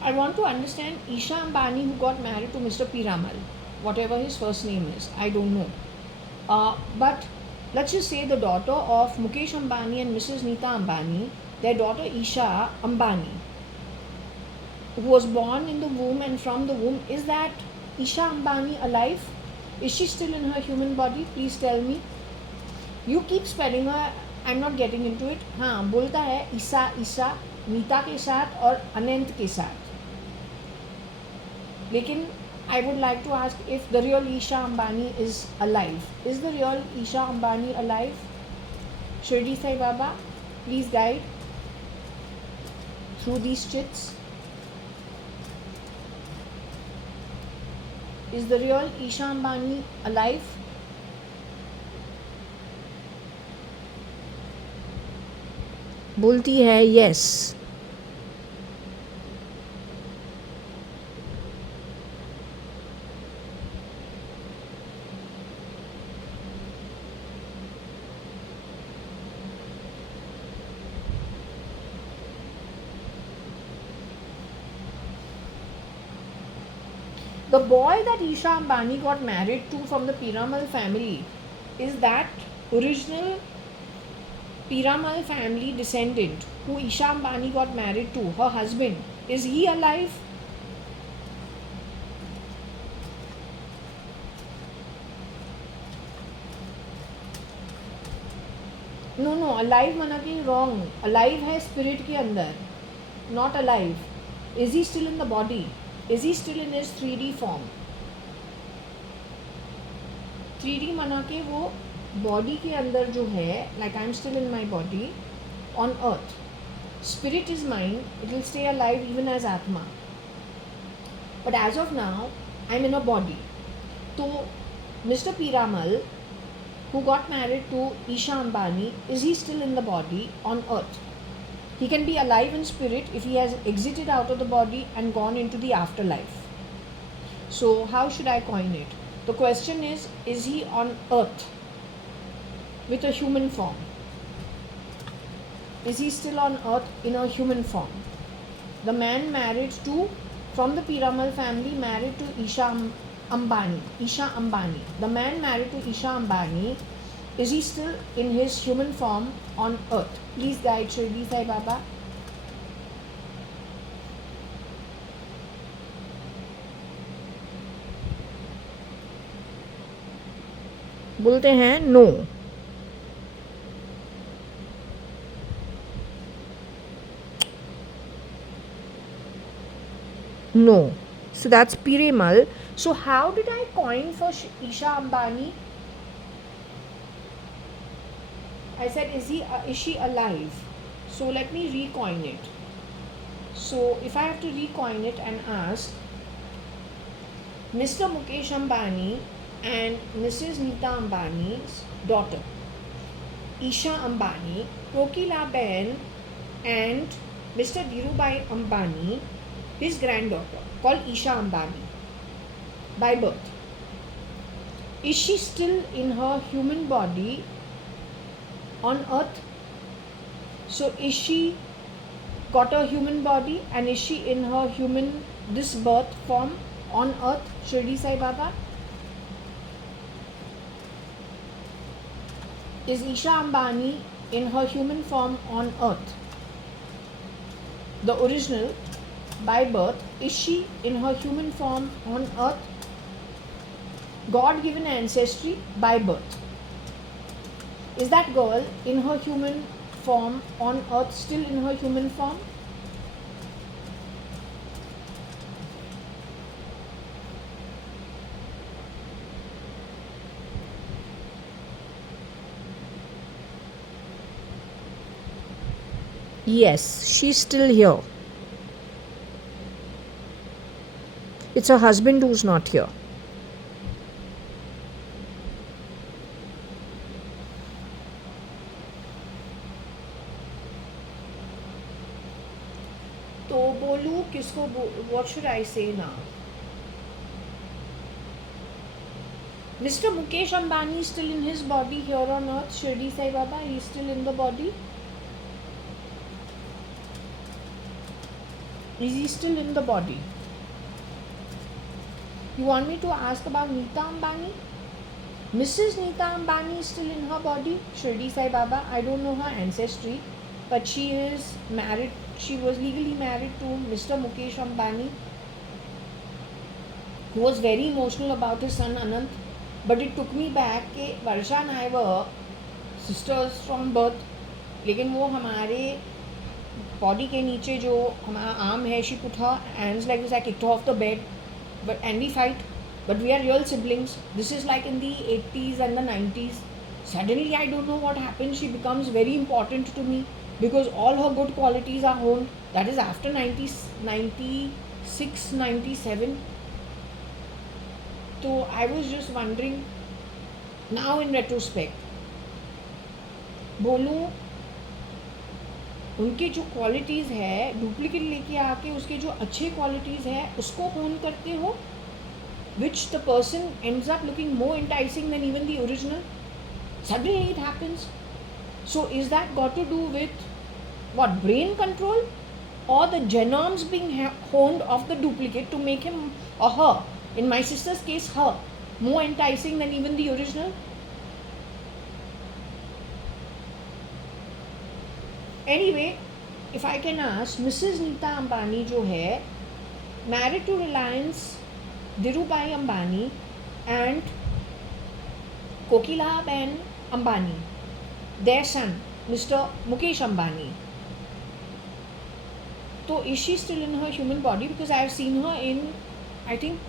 I want to understand Isha Ambani, who got married to Mr. Piramal, whatever his first name is. I don't know. But let's just say the daughter of Mukesh Ambani and Mrs. Nita Ambani, their daughter Isha Ambani, who was born in the womb and from the womb, is that Isha Ambani alive? Is she still in her human body? Please tell me. You keep spelling her, I'm not getting into it. हाँ बोलता है ईसा ईसा नीता के साथ और अनंत के साथ. लेकिन I would like to ask if the real Isha Ambani is alive. Is the real Isha Ambani alive? Shirdi Sai Baba, please guide through these chits. Is the real Isha Ambani alive? बोलती है yes. The boy that Isha Ambani got married to from the Piramal family, is that original Piramal family descendant who Isha Ambani got married to, her husband, is he alive? No, alive mana ki wrong. Alive hai spirit ke andar, not alive. Is he still in the body? Is he still in his 3D form? 3D mana के वो body के अंदर जो है, like I'm still in my body on earth. Spirit is mine, it will stay alive even as Atma. But as of now, I'm in a body. So, Mr. Piramal, who got married to Isha Ambani, is he still in the body on earth? He can be alive in spirit if he has exited out of the body and gone into the afterlife. So, how should I coin it? The question is he on earth with a human form? Is he still on earth in a human form? The man married to, from the Piramal family, married to Isha Ambani. The man married to Isha Ambani, is he still in his human form on earth? Please guide Shirdi Sai Baba. बोलते हैं no. No. So that's Piramal. So how did I coin for Isha Ambani? I said, is she alive? So let me recoin it. So if I have to recoin it and ask, Mr. Mukesh Ambani and Mrs. Nita Ambani's daughter, Isha Ambani, Kokila Ben and Mr. Dhirubhai Ambani, his granddaughter, called Isha Ambani, by birth. Is she still in her human body on earth? So is she got a human body and is she in her human, this birth form on earth, Shirdi Sai Baba? Is Isha Ambani in her human form on earth? The original, by birth, is she in her human form on earth? God given ancestry by birth. Is that girl in her human form on earth, still in her human form? Yes, she's still here. It's her husband who's not here. तो बोलूं किसको? What should I say now? Mr. Mukesh Ambani is still in his body here on earth, Shirdi Sai Baba. He is still in the body. Is he still in the body? You want me to ask about Nita Ambani? Mrs. Nita Ambani is still in her body, Shirdi Sai Baba. I don't know her ancestry, but she is married. She was legally married to Mr. Mukesh Ambani, who was very emotional about his son Anant. But it took me back कि वर्षा and I were sisters from birth, लेकिन वो हमारे body के नीचे जो हमारा arm है, she put her hands like this. I kicked her off the bed, and we fight. But we are real siblings. This is like in the 80s and the 90s. Suddenly, I don't know what happened. She becomes very important to me because all her good qualities are honed. That is after 96, 97. So I was just wondering, now in retrospect, बोलूँ उनके जो qualities है duplicate लेके आके उसके जो अच्छे qualities है उसको होन करते हो, which the person ends up looking more enticing than even the original. Suddenly it happens. So is that got to do with what, brain control, or the genomes being honed of the duplicate to make him or her In my sister's case, her. More enticing than even the original. Anyway, if I can ask, Mrs. Neeta Ambani जो है, married to Reliance Dhirubhai Ambani and Kokila Ben Ambani, their son, Mr. Mukesh Ambani. So is she still in her human body? Because I have seen her in, I think,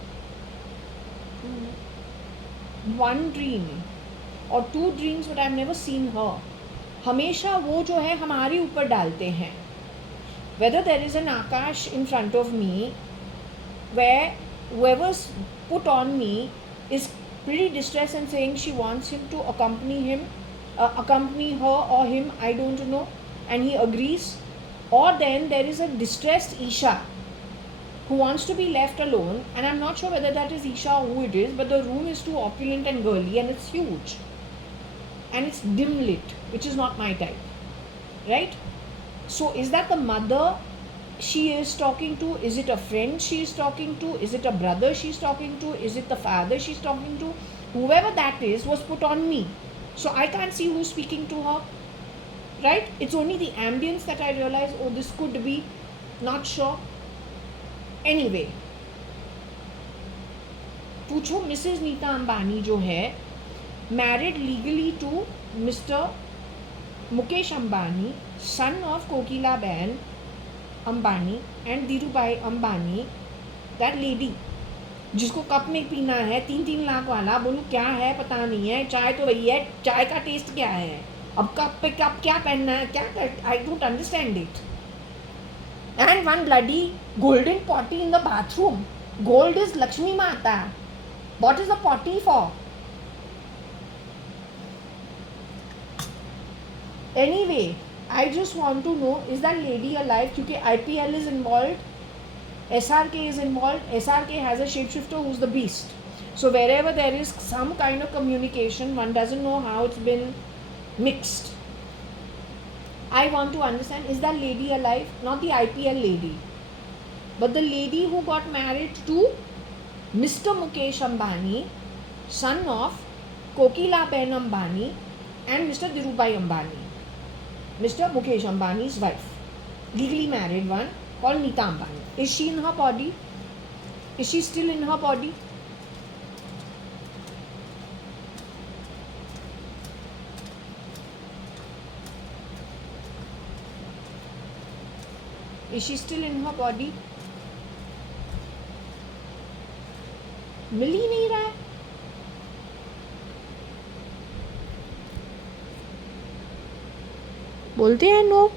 one dream or two dreams, but I have never seen her. हमेशा वो जो है हमारे ऊपर डालते हैं. Whether there is an Akash in front of me, where whoever's put on me is pretty distressed and saying she wants him to accompany her or him, I don't know, and he agrees. Or then there is a distressed Isha who wants to be left alone, and I'm not sure whether that is Isha or who it is, but the room is too opulent and girly and it's huge. And it's dim lit, which is not my type. Right? So is that the mother she is talking to? Is it a friend she is talking to? Is it a brother she's talking to? Is it the father she's talking to? Whoever that is was put on me. So I can't see who's speaking to her. Right? It's only the ambience that I realize, oh, this could be, not sure. Anyway, पूछो Mrs Nita Ambani जो है married legally to Mr. Mukesh Ambani, son of Kokila Ben Ambani and Dhirubhai Ambani, that lady जिसको cup में पीना है 3-3 लाख वाला, बोलूँ क्या है पता नहीं है, चाय तो वही है, चाय का टेस्ट क्या है, अब कप पे कप क्या पहनना है, क्या कर, I don't understand it. And one bloody golden potty in the bathroom. Gold is Lakshmi Mata. What is the potty for? Anyway, I just want to know, is that lady alive? Because IPL is involved, SRK is involved. SRK has a shapeshifter who's the beast. So wherever there is some kind of communication, one doesn't know how it's been mixed. I want to understand, is that lady alive? Not the IPL lady, but the lady who got married to Mr. Mukesh Ambani, son of Kokila Ben Ambani and Mr. Dhirubhai Ambani. Mr. Mukesh Ambani's wife, legally married one, called Neeta Ambani. Is she in her body? Is she still in her body? Is she still in her body? मिल ही नहीं रहा है. बोलते हैं no.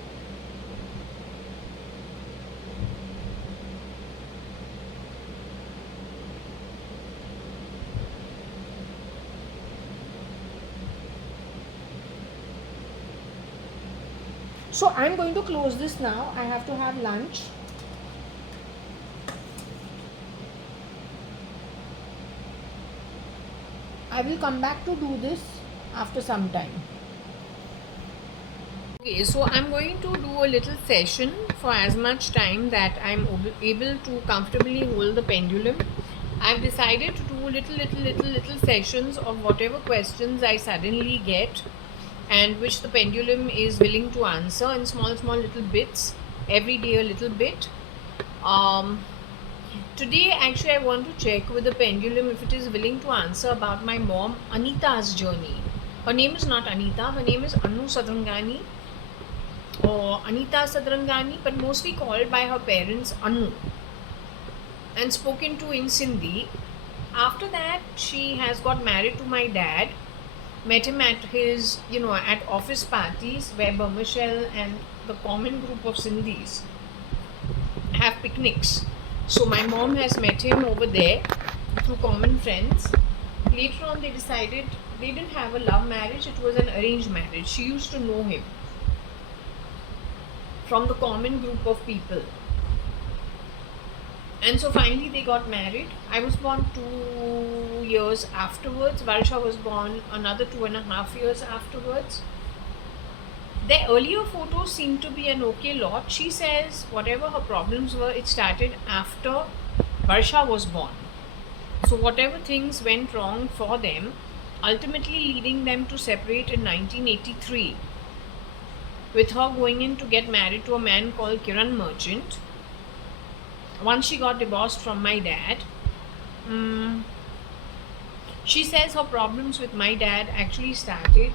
So I'm going to close this now. I have to have lunch. I will come back to do this after some time. Okay, so I'm going to do a little session for as much time that I'm able to comfortably hold the pendulum. I've decided to do little sessions of whatever questions I suddenly get and which the pendulum is willing to answer in small little bits, every day a little bit. Today actually I want to check with the pendulum if it is willing to answer about my mom Anita's journey. Her name is not Anita, her name is Anu Sadrangani or Anita Sadrangani, but mostly called by her parents Anu and spoken to in Sindhi. After that she has got married to my dad, met him at his, at office parties where Burmashell and the common group of Sindhis have picnics. So my mom has met him over there through common friends. Later on they decided they didn't have a love marriage, it was an arranged marriage. She used to know him from the common group of people. And so finally they got married. I was born 2 years afterwards. Varsha was born another 2.5 years afterwards. Their earlier photos seem to be an okay lot. She says whatever her problems were, it started after Varsha was born. So whatever things went wrong for them, ultimately leading them to separate in 1983, with her going in to get married to a man called Kiran Merchant. Once she got divorced from my dad, she says her problems with my dad actually started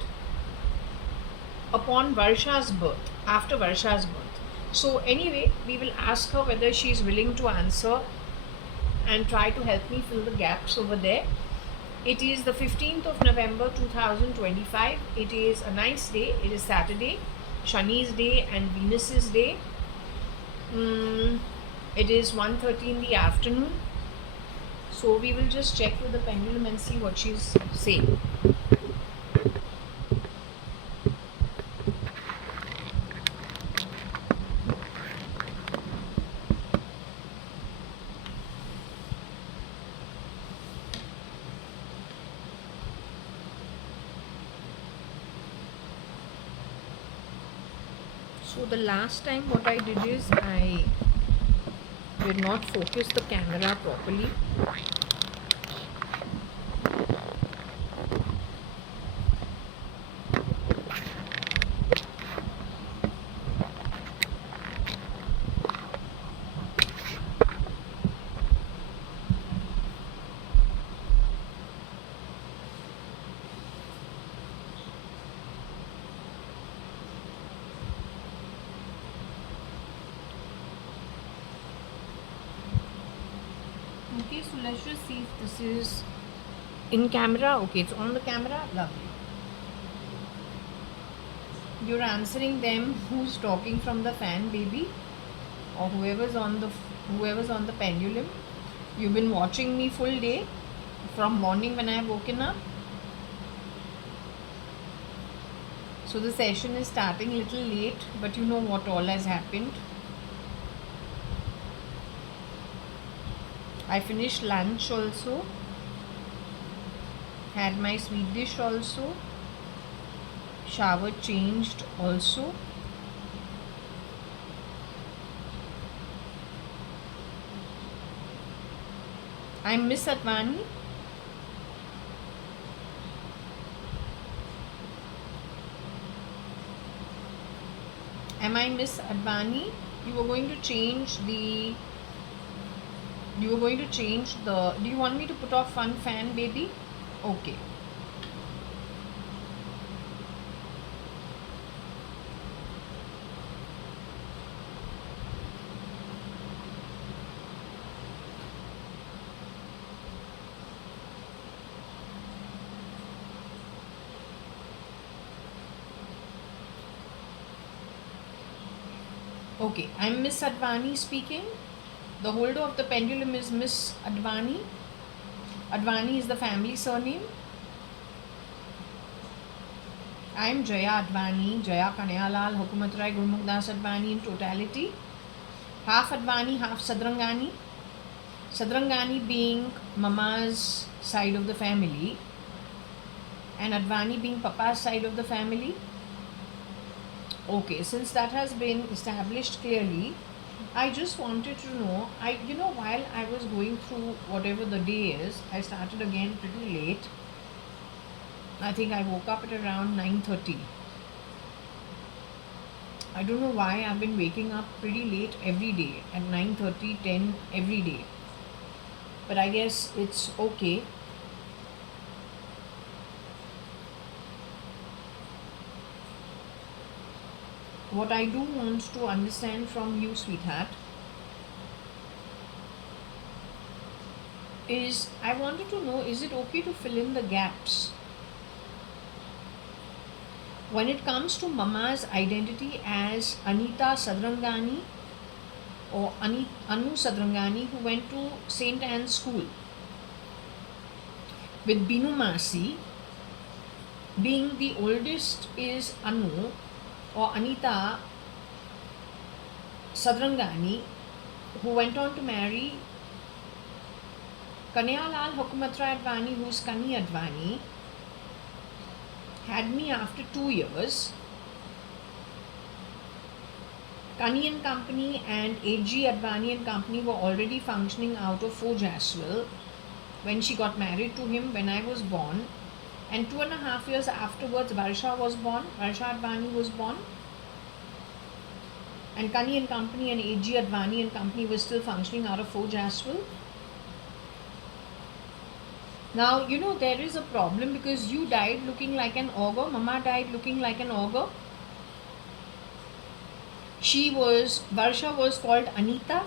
upon Varsha's birth, after Varsha's birth. So anyway, we will ask her whether she is willing to answer and try to help me fill the gaps over there. It is the 15th of November 2025. It is a nice day. It is Saturday, Shani's day and Venus's day. It is 1:30 in the afternoon. So we will just check with the pendulum and see what she's saying. So the last time what I did is I did not focus the camera properly. Okay, so let's just see if this is in camera. Okay, it's on the camera. Lovely. You're answering them who's talking from the fan, baby, or whoever's on the pendulum. You've been watching me full day from morning when I have woken up. So the session is starting a little late, but you know what all has happened. I finished lunch also, had my sweet dish also, shower changed also. I'm Miss Advani. Am I Miss Advani? You were going to change the. Do you want me to put off fun fan, baby? Okay. Okay, I'm Miss Advani speaking. The holder of the pendulum is Miss Advani. Advani is the family surname. I'm JAYA.ADVANI, Jaya Kanayalal, Hukumatrai Gurmukdas Advani in totality. Half Advani, half Sadrangani. Sadrangani being Mama's side of the family, and Advani being Papa's side of the family. Okay, since that has been established clearly, I just wanted to know, while I was going through whatever the day is, I started again pretty late. I think I woke up at around 9:30. I don't know why I've been waking up pretty late every day at 9:30, 10 every day. But I guess it's okay. What I do want to understand from you, sweetheart, is I wanted to know, is it okay to fill in the gaps? When it comes to Mama's identity as Anita Sadrangani or Anu Sadrangani, who went to St. Anne's School with Binu Masi, being the oldest is Anu or Anita Sadrangani, who went on to marry Kanayalal Hukumatra Advani, who is Kani Advani, had me after 2 years. Kani and Company and A.G. Advani and Company were already functioning out of Foj as well. when she got married to him when I was born. And 2.5 years afterwards, Varsha was born. Varsha.ADVANI was born. And Kani and Company and AG.ADVANI and Company was still functioning out of Foj as well. Now, you know, there is a problem because you died looking like an ogre. Mama died looking like an ogre. Varsha was called Anita.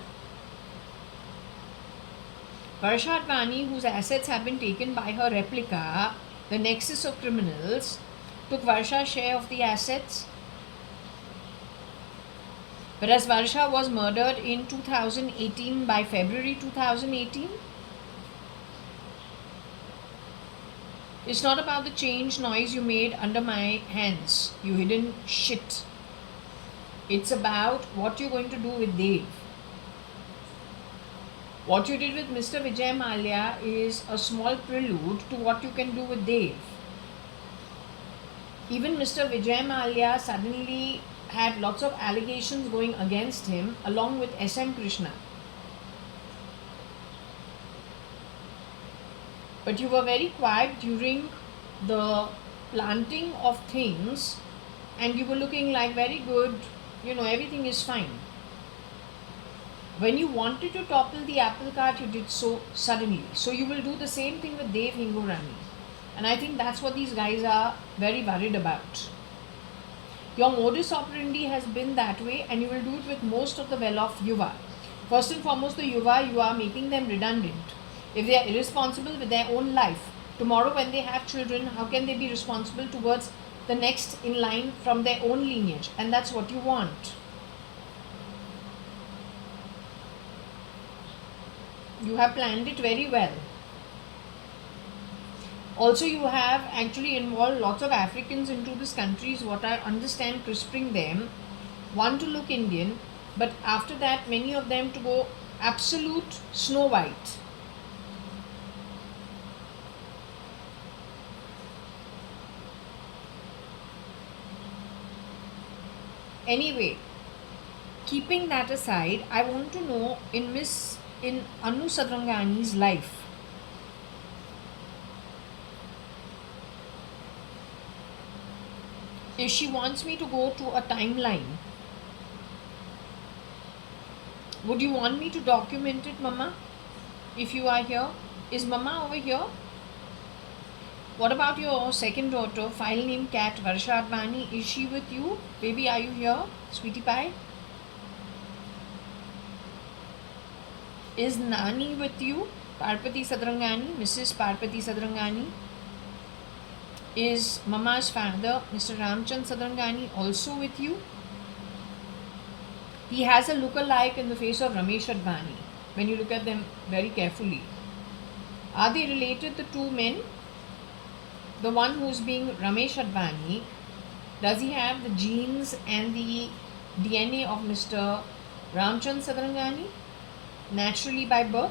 Varsha.ADVANI, whose assets have been taken by her replica, the nexus of criminals, took Varsha's share of the assets. Whereas Varsha was murdered in 2018 by February 2018. It's not about the change noise you made under my hands, you hidden shit. It's about what you're going to do with Dev. What you did with Mr. Vijay Mallya is a small prelude to what you can do with Dev. Even Mr. Vijay Mallya suddenly had lots of allegations going against him along with S.M. Krishna. But you were very quiet during the planting of things and you were looking like very good, you know, everything is fine. When you wanted to topple the apple cart, you did so suddenly. So you will do the same thing with Dev Hingorani. And I think that's what these guys are very worried about. Your modus operandi has been that way and you will do it with most of the well-off Yuva. First and foremost, the Yuva, you are making them redundant. If they are irresponsible with their own life, tomorrow when they have children, how can they be responsible towards the next in line from their own lineage? And that's what you want. You have planned it very well. Also, you have actually involved lots of Africans into these countries, what I understand, crisping them. One to look Indian, but after that, many of them to go absolute Snow White. Anyway, keeping that aside, I want to know in Anu Sadrangani's life, if she wants me to go to a timeline, would you want me to document it, Mama? If you are here, is Mama over here? What about your second daughter, file name cat, Varsha.ADVANI? Is she with you? Baby, are you here? Sweetie pie? Is Nani with you? Parpati Sadrangani, Mrs. Parpati Sadrangani? Is Mama's father, Mr. Ramchand Sadrangani, also with you? He has a look-alike in the face of Ramesh.ADVANI when you look at them very carefully. Are they related, the two men? The one who's being Ramesh.ADVANI, does he have the genes and the DNA of Mr. Ramchand Sadrangani naturally by birth?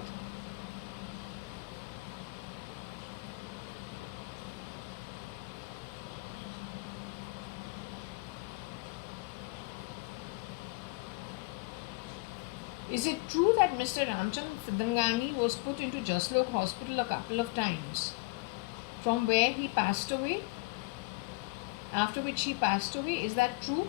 Is it true that Mr. Ramchand Sadrangani was put into Jaslok Hospital a couple of times, from where he passed away, after which he passed away? Is that true?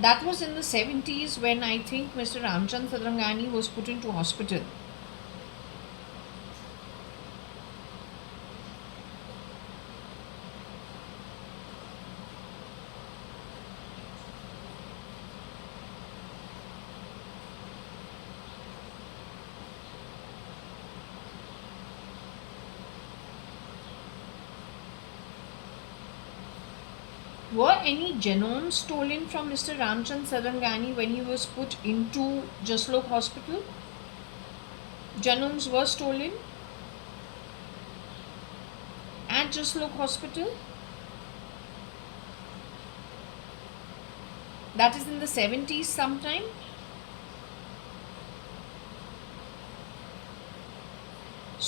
That was in the 70s when I think Mr. Ramchand Sadrangani was put into hospital. Were any genomes stolen from Mr. Ramchand Sadrangani when he was put into Jaslok Hospital? Genomes were stolen at Jaslok Hospital. That is in the 70s sometime.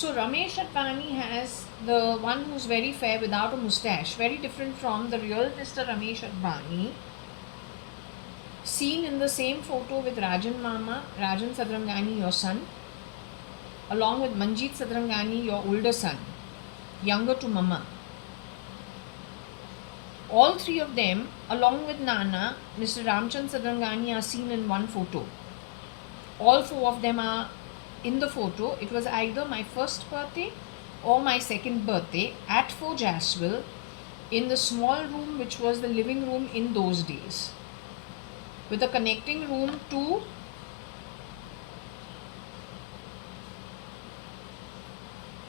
So Ramesh Advani has the one who's very fair without a mustache, very different from the real Mr. Ramesh Advani, seen in the same photo with Rajan Mama, Rajan Sadrangani, your son, along with Manjeet Sadrangani, your older son, younger to Mama. All three of them, along with Nana, Mr. Ramchand Sadrangani, are seen in one photo. All four of them are in the photo. It was either my first birthday or my second birthday at Fort Jaswell in the small room which was the living room in those days, with a connecting room to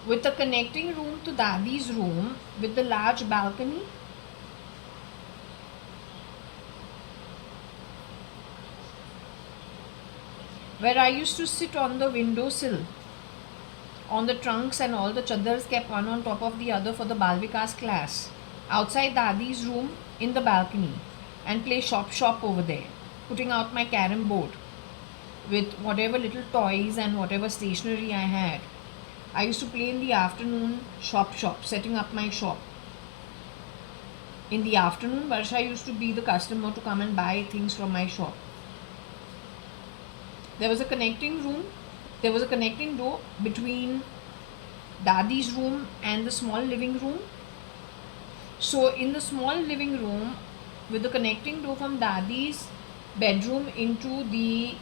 Dadi's room with the large balcony. Where I used to sit on the windowsill, on the trunks, and all the chadars kept one on top of the other for the Balvikas class, outside Dadi's room in the balcony, and play shop over there, putting out my carom board with whatever little toys and whatever stationery I had. I used to play in the afternoon shop, setting up my shop. In the afternoon, Varsha used to be the customer to come and buy things from my shop. There was a connecting door between Dadi's room and the small living room. So in the small living room, with the connecting door from Dadi's bedroom into the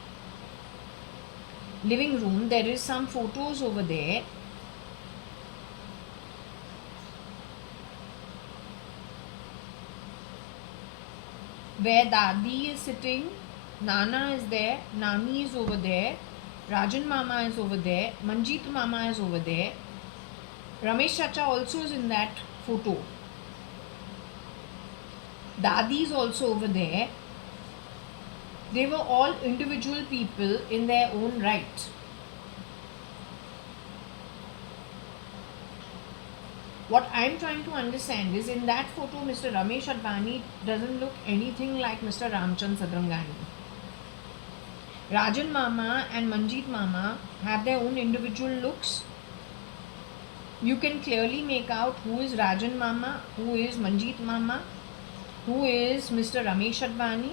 living room, there is some photos over there. Where Dadi is sitting, Nana is there, Nani is over there, Rajan Mama is over there, Manjeet Mama is over there, Ramesh Chacha also is in that photo. Dadi is also over there. They were all individual people in their own right. What I'm trying to understand is, in that photo, Mr. Ramesh Advani doesn't look anything like Mr. Ramchand Sadrangani. Rajan Mama and Manjeet Mama have their own individual looks. You can clearly make out who is Rajan Mama, who is Manjeet Mama, who is Mr. Ramesh Advani.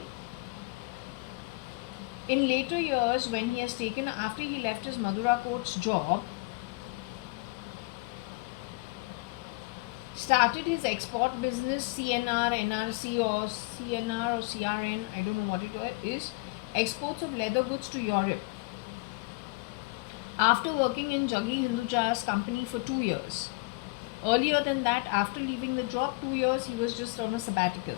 In later years, when he has taken, after he left his Madura Court's job, started his export business, CNR, NRC or CNR or CRN, I don't know what it is, exports of leather goods to Europe. After working in Jaggi Hinduja's company for 2 years. Earlier than that, after leaving the job, 2 years, he was just on a sabbatical.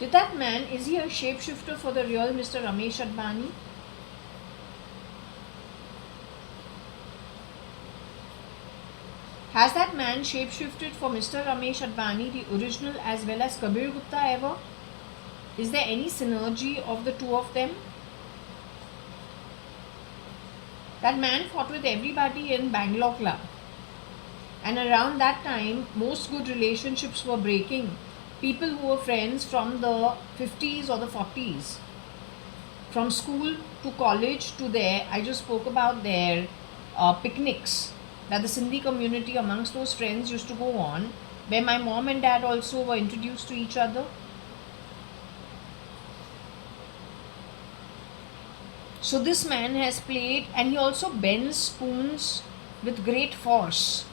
Did that man, is he a shapeshifter for the real Mr. Ramesh Advani? Has that man shapeshifted for Mr. Ramesh Advani, the original, as well as Kabir Gupta ever? Is there any synergy of the two of them? That man fought with everybody in Bangalore Club. And around that time, most good relationships were breaking. People who were friends from the 50s or the 40s. From school to college to there, I just spoke about their picnics that the Sindhi community amongst those friends used to go on, where my mom and dad also were introduced to each other. So this man has played, and he also bends spoons with great force.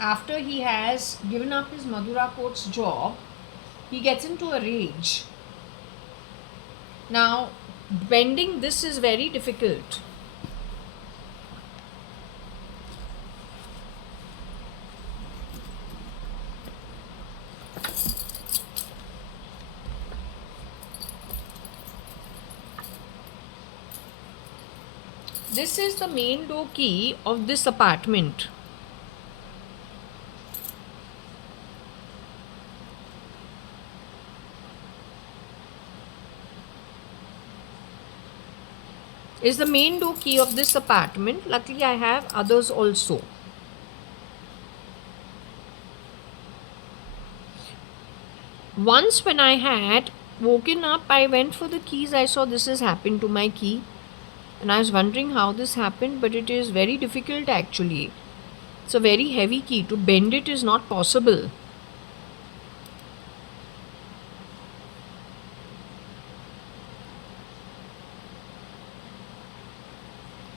After he has given up his Madura Court's job, he gets into a rage. Now, bending this is very difficult. This is the main door key of this apartment. Is the main door key of this apartment. Luckily, I have others also. Once when I had woken up, I went for the keys. I saw this has happened to my key, and I was wondering how this happened, but it is very difficult actually. It's a very heavy key. To bend it is not possible.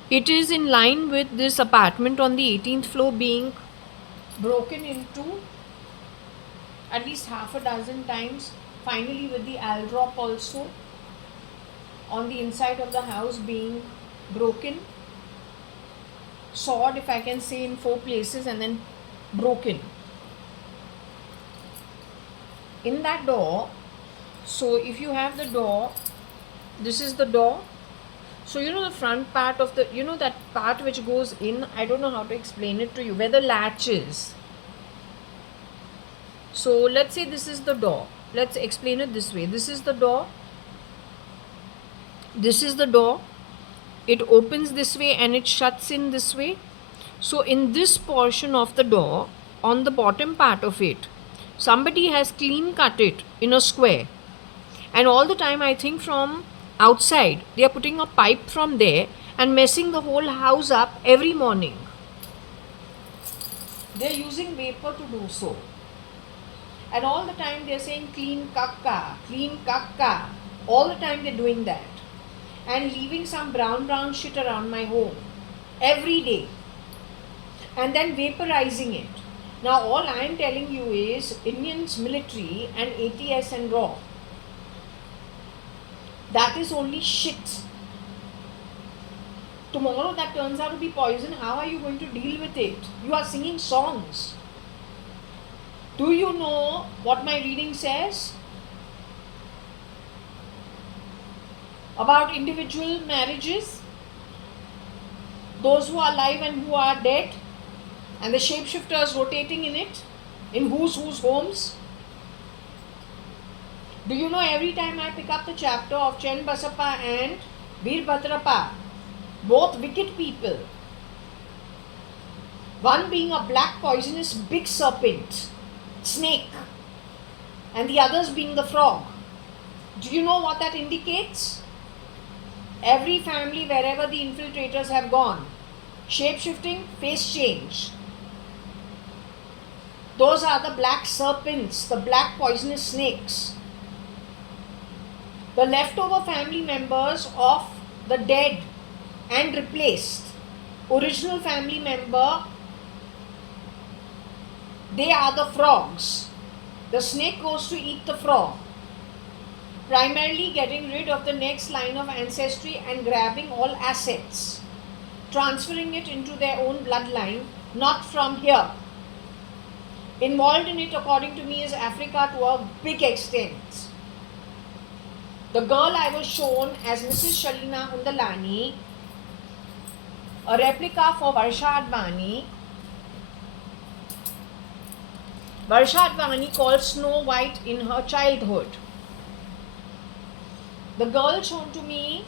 It is in line with this apartment on the 18th floor being broken into at least half a dozen times. Finally, with the Al drop also on the inside of the house being broken, sawed, if I can say, in 4 places, and then broken. In that door, so if you have the door, this is the door. So you know the front part of the, you know that part which goes in, I don't know how to explain it to you, where the latch is. So let's say this is the door. Let's explain it this way. This is the door. This is the door. It opens this way and it shuts in this way. So in this portion of the door, on the bottom part of it, somebody has clean cut it in a square. And all the time, I think from outside, they are putting a pipe from there and messing the whole house up every morning. They are using vapor to do so. And all the time they are saying clean kakka. All the time they are doing that. And leaving some brown shit around my home. Every day. And then vaporizing it. Now all I am telling you is Indians military and ATS and raw. That is only shit. Tomorrow that turns out to be poison. How are you going to deal with it? You are singing songs. Do you know what my reading says about individual marriages? Those who are alive and who are dead, and the shapeshifters rotating in it, in whose homes? Do you know every time I pick up the chapter of Chen Basappa and Veerbhadrappa, both wicked people, one being a black poisonous big serpent, snake, and the others being the frog. Do you know what that indicates? Every family wherever the infiltrators have gone, shape-shifting, face change. Those are the black serpents, the black poisonous snakes. The leftover family members of the dead and replaced original family member, they are the frogs. The snake goes to eat the frog, primarily getting rid of the next line of ancestry and grabbing all assets, transferring it into their own bloodline, not from here. Involved in it, according to me, is Africa to a big extent. The girl I was shown as Mrs. Shalina Hundalani, a replica for JAYA.ADVANI. JAYA.ADVANI called Snow White in her childhood. The girl shown to me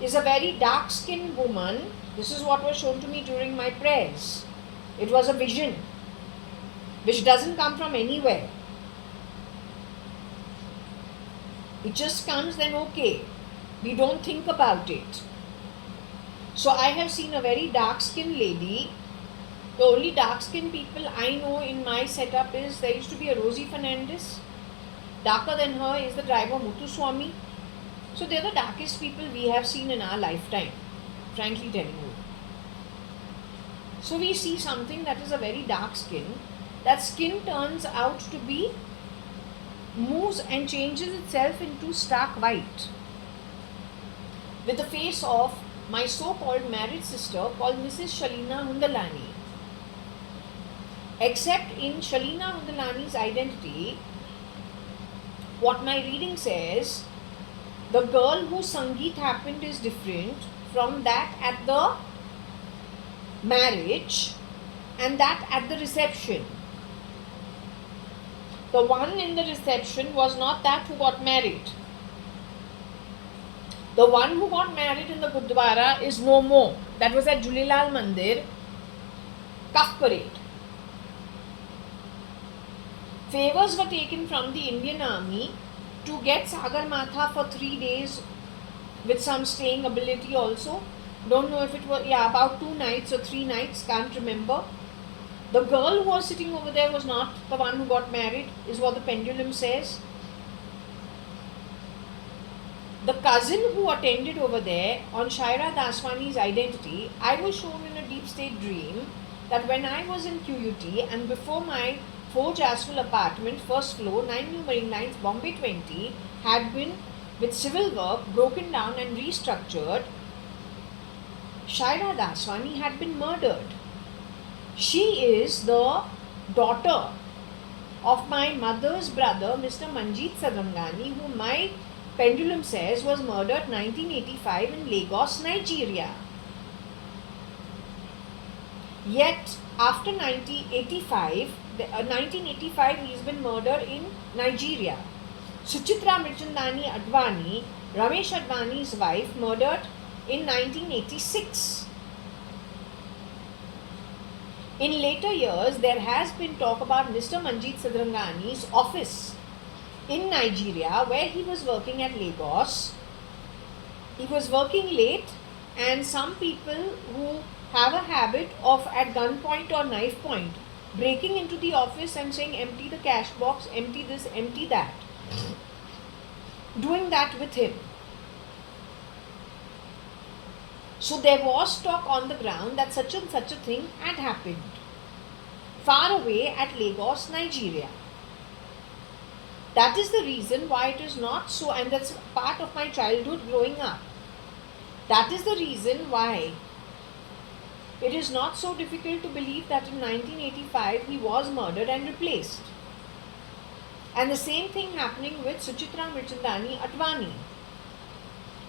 is a very dark-skinned woman. This is what was shown to me during my prayers. It was a vision which doesn't come from anywhere. It just comes, then okay. We don't think about it. So I have seen a very dark-skinned lady. The only dark-skinned people I know in my setup is, there used to be a Rosie Fernandez. Darker than her is the driver Muthuswamy. So they're the darkest people we have seen in our lifetime, frankly telling you. So we see something that is a very dark skin. That skin turns out to be, moves and changes itself into stark white, with the face of my so-called married sister called Mrs. Shalina Hundalani. Except in Shalina Hundalani's identity, what my reading says, the girl whose Sangeet happened is different from that at the marriage and that at the reception. The one in the reception was not that who got married. The one who got married in the Gurdwara is no more. That was at Julilal Mandir, Kaf Parade. Favors were taken from the Indian army to get Sagarmatha for 3 days with some staying ability also. Don't know if it was, yeah, about 2 nights or 3 nights, can't remember. The girl who was sitting over there was not the one who got married, is what the pendulum says. The cousin who attended over there on JAYA.ADVANI's identity, I was shown in a deep state dream that when I was in QUT and before my 4 Jaswal apartment, first floor, 9 New Marine Lines, Bombay 20, had been with civil work broken down and restructured, JAYA.ADVANI had been murdered. She is the daughter of my mother's brother, Mr. Manjeet Sadrangani, who my pendulum says was murdered 1985 in Lagos, Nigeria. Yet after 1985 he has been murdered in Nigeria. Suchitra Mirchandani Advani, Ramesh Advani's wife, murdered in 1986. In later years, there has been talk about Mr. Manjeet Sadrangani's office in Nigeria, where he was working at Lagos. He was working late, and some people who have a habit of at gunpoint or knife point breaking into the office and saying empty the cash box, empty this, empty that, doing that with him. So there was talk on the ground that such and such a thing had happened far away at Lagos, Nigeria. That is the reason why it is not so, and that's part of my childhood growing up. That is the reason why it is not so difficult to believe that in 1985 he was murdered and replaced. And the same thing happening with Suchitra Mirchandani Advani.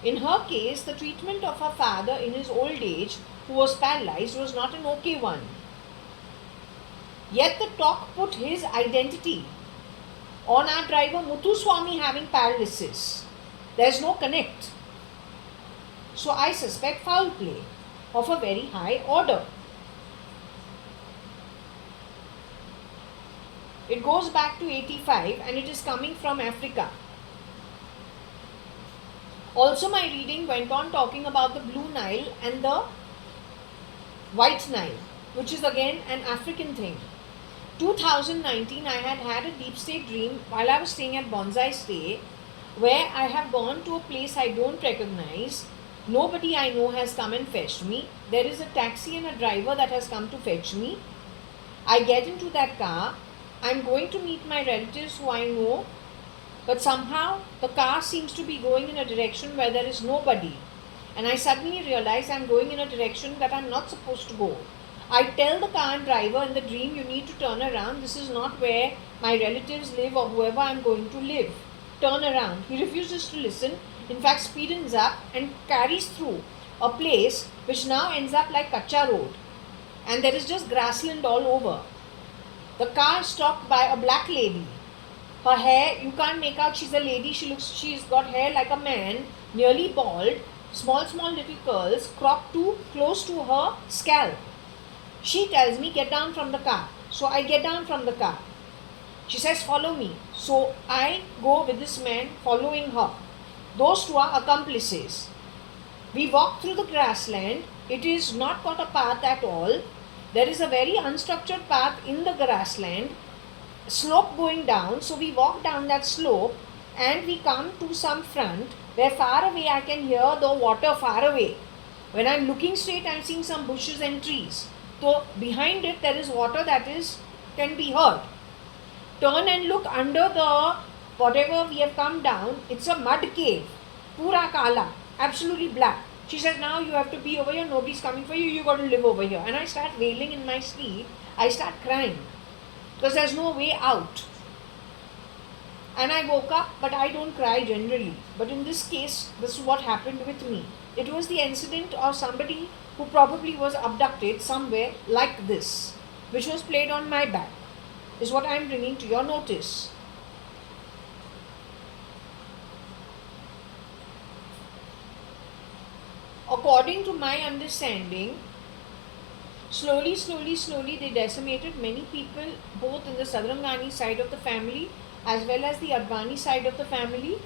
In her case, the treatment of her father in his old age, who was paralyzed, was not an okay one. Yet the talk put his identity on our driver Muthuswamy having paralysis. There is no connect. So I suspect foul play of a very high order. It goes back to 85 and it is coming from Africa. Also, my reading went on talking about the Blue Nile and the White Nile, which is again an African thing. 2019, I had a deep state dream while I was staying at Bonsai Stay, where I have gone to a place I don't recognize. Nobody I know has come and fetched me. There is a taxi and a driver that has come to fetch me. I get into that car. I'm going to meet my relatives who I know, but somehow the car seems to be going in a direction where there is nobody. And I suddenly realize I'm going in a direction that I'm not supposed to go. I tell the car driver in the dream, you need to turn around. This is not where my relatives live or whoever I'm going to live. Turn around. He refuses to listen. In fact, speeds up and carries through a place which now ends up like Kacha Road. And there is just grassland all over. The car is stopped by a black lady. Her hair, you can't make out she's a lady. She's got hair like a man, nearly bald, small little curls, cropped to close to her scalp. She tells me, get down from the car. So I get down from the car. She says, follow me. So I go with this man following her. Those two are accomplices. We walk through the grassland. It is not got a path at all. There is a very unstructured path in the grassland. Slope going down. So we walk down that slope and we come to some front where far away I can hear the water far away. When I'm looking straight, I'm seeing some bushes and trees. So behind it there is water that can be heard. Turn and look under the whatever we have come down. It's a mud cave. Pura kala. Absolutely black. She said, now you have to be over here. Nobody's coming for you. You got to live over here. And I start wailing in my sleep. I start crying. Because there's no way out. And I woke up, but I don't cry generally. But in this case, this is what happened with me. It was the incident of somebody who probably was abducted somewhere like this, which was played on my back, is what I am bringing to your notice. According to my understanding, Slowly, they decimated many people, both in the Sadrangani side of the family as well as the Advani side of the family,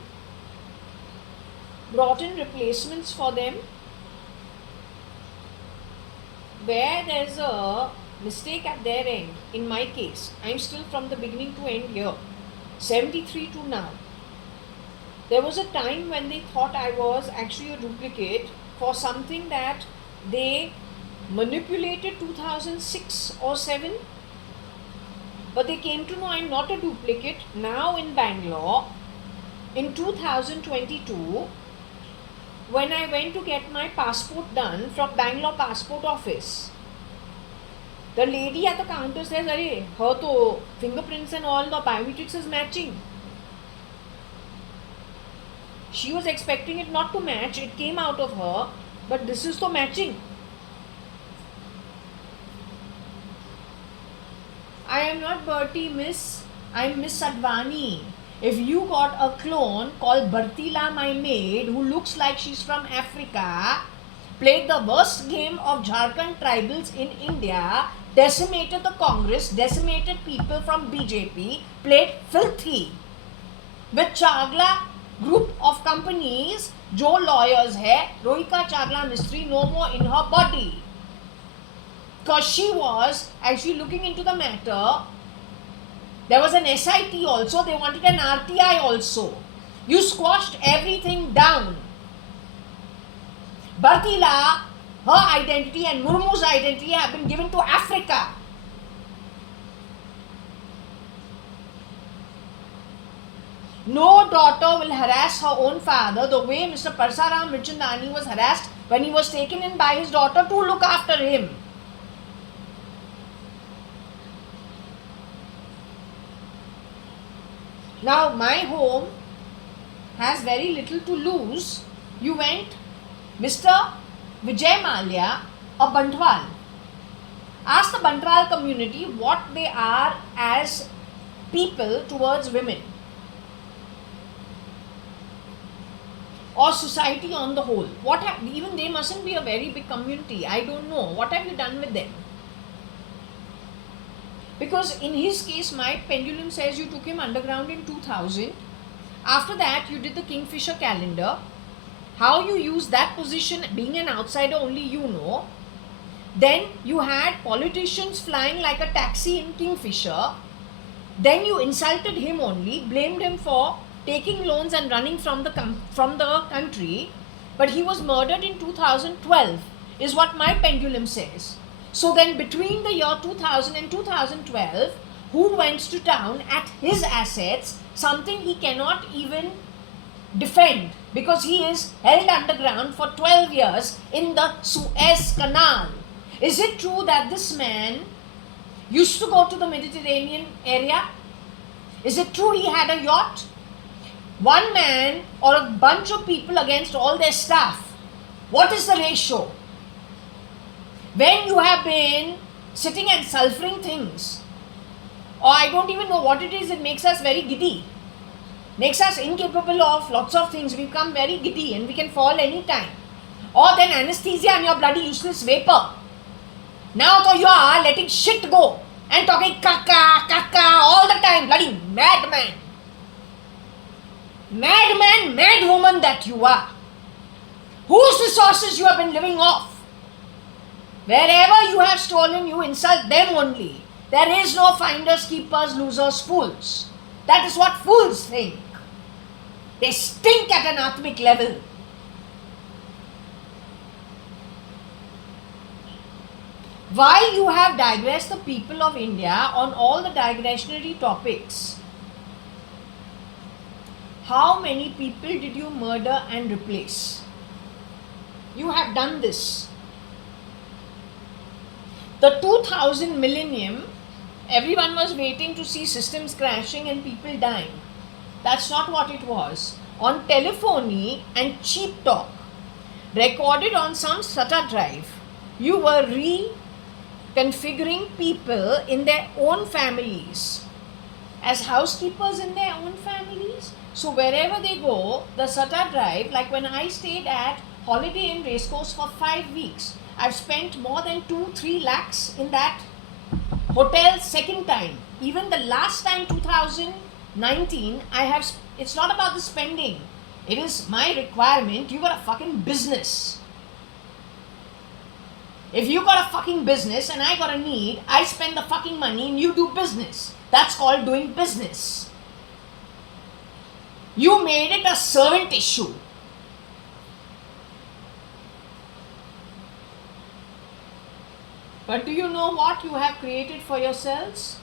brought in replacements for them. Where there's a mistake at their end, in my case, I'm still from the beginning to end here, 73 to now. There was a time when they thought I was actually a duplicate for something that they manipulated 2006 or 7, but they came to know I'm not a duplicate. Now in Bangalore, in 2022, when I went to get my passport done from Bangalore passport office, the lady at the counter says, "Arey, her to fingerprints and all the biometrics is matching." She was expecting it not to match. It came out of her, but this is the matching. I am not Bertie, miss. I'm Miss Advani. If you got a clone called Bartila, my maid, who looks like she's from Africa, played the worst game of Jharkhand tribals in India, decimated the Congress, decimated people from BJP, played filthy with Chagla group of companies, jo lawyers hai, Rohika Chagla mystery no more in her body. Because she was actually looking into the matter. There was an SIT also, they wanted an RTI also. You squashed everything down. Bartila, her identity and Murmu's identity have been given to Africa. No daughter will harass her own father the way Mr. Parsaram Mirchandani was harassed when he was taken in by his daughter to look after him. Now my home has very little to lose. You went, Mr. Vijay Mallya, a Bantwal. Ask the Bantwal community what they are as people towards women or society on the whole. Even they mustn't be a very big community. I don't know. What have you done with them? Because in his case, my pendulum says you took him underground in 2000. After that, you did the Kingfisher calendar. How you use that position, being an outsider, only you know. Then you had politicians flying like a taxi in Kingfisher. Then you insulted him only, blamed him for taking loans and running from the country. But he was murdered in 2012, is what my pendulum says. So then between the year 2000 and 2012, who went to town at his assets, something he cannot even defend because he is held underground for 12 years in the Suez Canal. Is it true that this man used to go to the Mediterranean area? Is it true he had a yacht? One man or a bunch of people against all their staff. What is the ratio? When you have been sitting and sulfuring things, or I don't even know what it is, it makes us very giddy. Makes us incapable of lots of things. We become very giddy and we can fall anytime. Or then anesthesia and your bloody useless vapor. Now so you are letting shit go and talking kaka all the time. Bloody madman. Madman, madwoman that you are. Whose resources you have been living off? Wherever you have stolen, you insult them only. There is no finders, keepers, losers, fools. That is what fools think. They stink at an atmic level. While you have digressed the people of India on all the digressionary topics, how many people did you murder and replace? You have done this. The 2000 millennium, everyone was waiting to see systems crashing and people dying. That's not what it was. On telephony and cheap talk, recorded on some SATA drive, you were reconfiguring people in their own families. as housekeepers in their own families. So wherever they go, the Sata drive, like when I stayed at Holiday Inn Racecourse for 5 weeks, I've spent more than 2-3 lakhs in that hotel second time. Even the last time, 2019, it's not about the spending. It is my requirement. You got a fucking business. If you got a fucking business and I got a need, I spend the fucking money and you do business. That's called doing business. You made it a servant issue. But do you know what you have created for yourselves?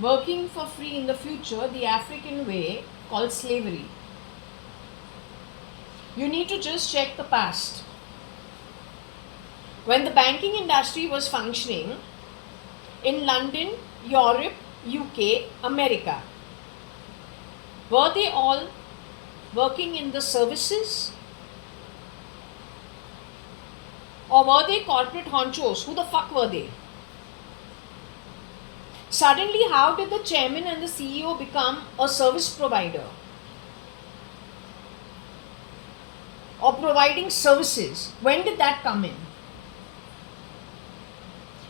Working for free in the future, the African way, called slavery. You need to just check the past. When the banking industry was functioning in London, Europe, UK, America, were they all working in the services? Or were they corporate honchos? Who the fuck were they? Suddenly, how did the chairman and the CEO become a service provider? Or providing services? When did that come in?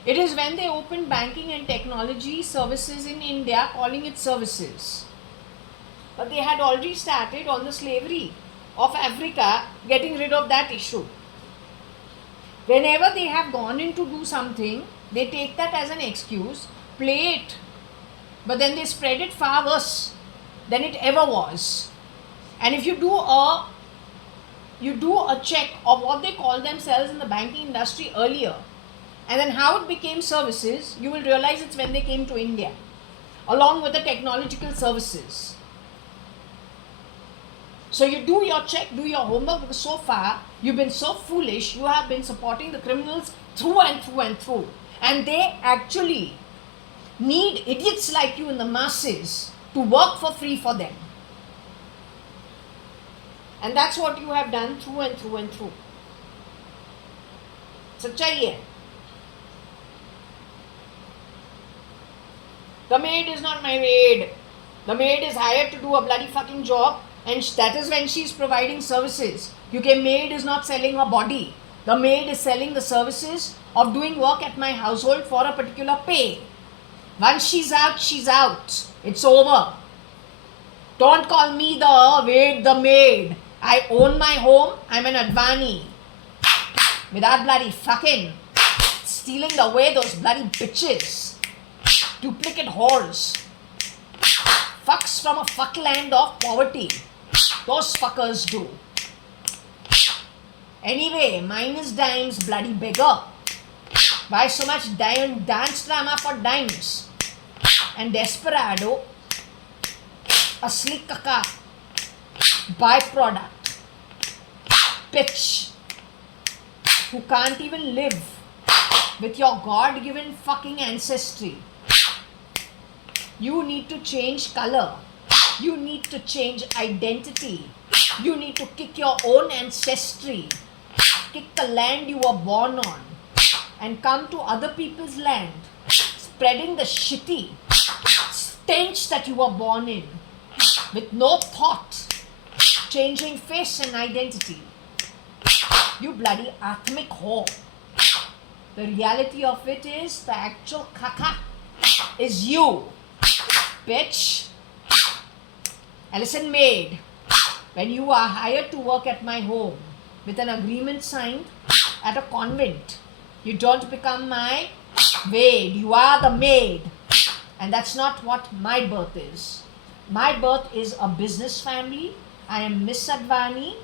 It is when they opened banking and technology services in India, calling it services. But they had already started on the slavery of Africa, getting rid of that issue. Whenever they have gone in to do something, they take that as an excuse, play it, but then they spread it far worse than it ever was. And if you do a check of what they call themselves in the banking industry earlier, and then how it became services, you will realize it's when they came to India, along with the technological services. So you do your check, do your homework, because so far you've been so foolish, you have been supporting the criminals through and through and through. And they actually need idiots like you in the masses to work for free for them. And that's what you have done through and through and through. Sachai hai. The maid is not my maid. The maid is hired to do a bloody fucking job, and that is when she is providing services. Because maid is not selling her body. The maid is selling the services of doing work at my household for a particular pay. Once she's out, she's out. It's over. Don't call me the maid. I own my home. I'm an Advani. Without bloody fucking stealing away those bloody bitches. Duplicate whores. Fucks from a fuckland of poverty. Those fuckers do. Anyway, mine is dimes, bloody beggar. Why so much dance drama for dimes? And desperado, a slick kaka, byproduct, bitch, who can't even live with your God-given fucking ancestry. You need to change color. You need to change identity. You need to kick your own ancestry. Kick the land you were born on and come to other people's land, spreading the shitty stench that you were born in with no thought, changing face and identity. You bloody atmic whore. The reality of it is the actual kaka is you, bitch. And listen, maid, when you are hired to work at my home with an agreement signed at a convent, you don't become my maid. You are the maid. And that's not what my birth is. My birth is a business family. I am Miss Advani.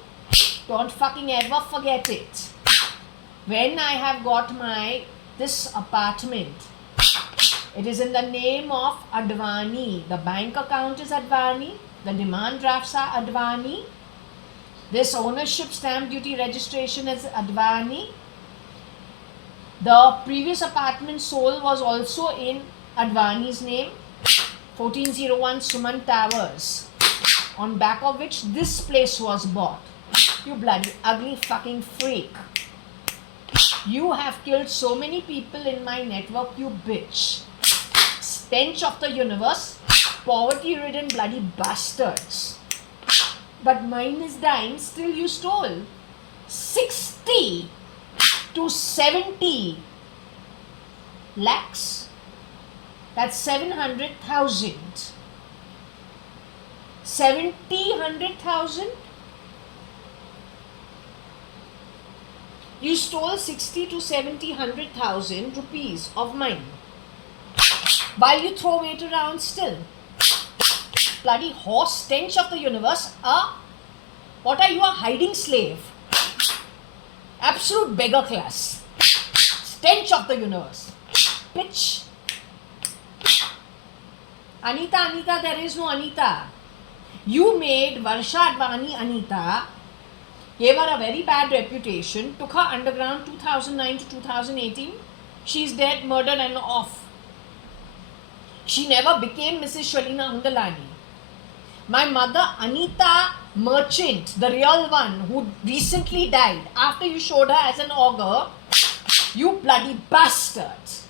Don't fucking ever forget it. When I have got this apartment, it is in the name of Advani. The bank account is Advani. The demand drafts are Advani. This ownership stamp duty registration is Advani. The previous apartment sold was also in Advani's name, 1401 Suman Towers, on back of which this place was bought. You bloody ugly fucking freak. You have killed so many people in my network, you bitch. stench of the universe, poverty-ridden bloody bastards. But mine is dying, still you stole. 60 to 70 lakhs. That's 700,000. 100,000. You stole 60 to 100,000 rupees of mine. While you throw weight around still. Bloody horse stench of the universe. What are you, a hiding slave? Absolute beggar class. Stench of the universe. Bitch. Anita, there is no Anita. You made JAYA.ADVANI Anita, gave her a very bad reputation, took her underground 2009 to 2018. She's dead, murdered and off. She never became Mrs. Shalina Undalani. My mother, Anita Merchant, the real one, who recently died after you showed her as an augur, you bloody bastards.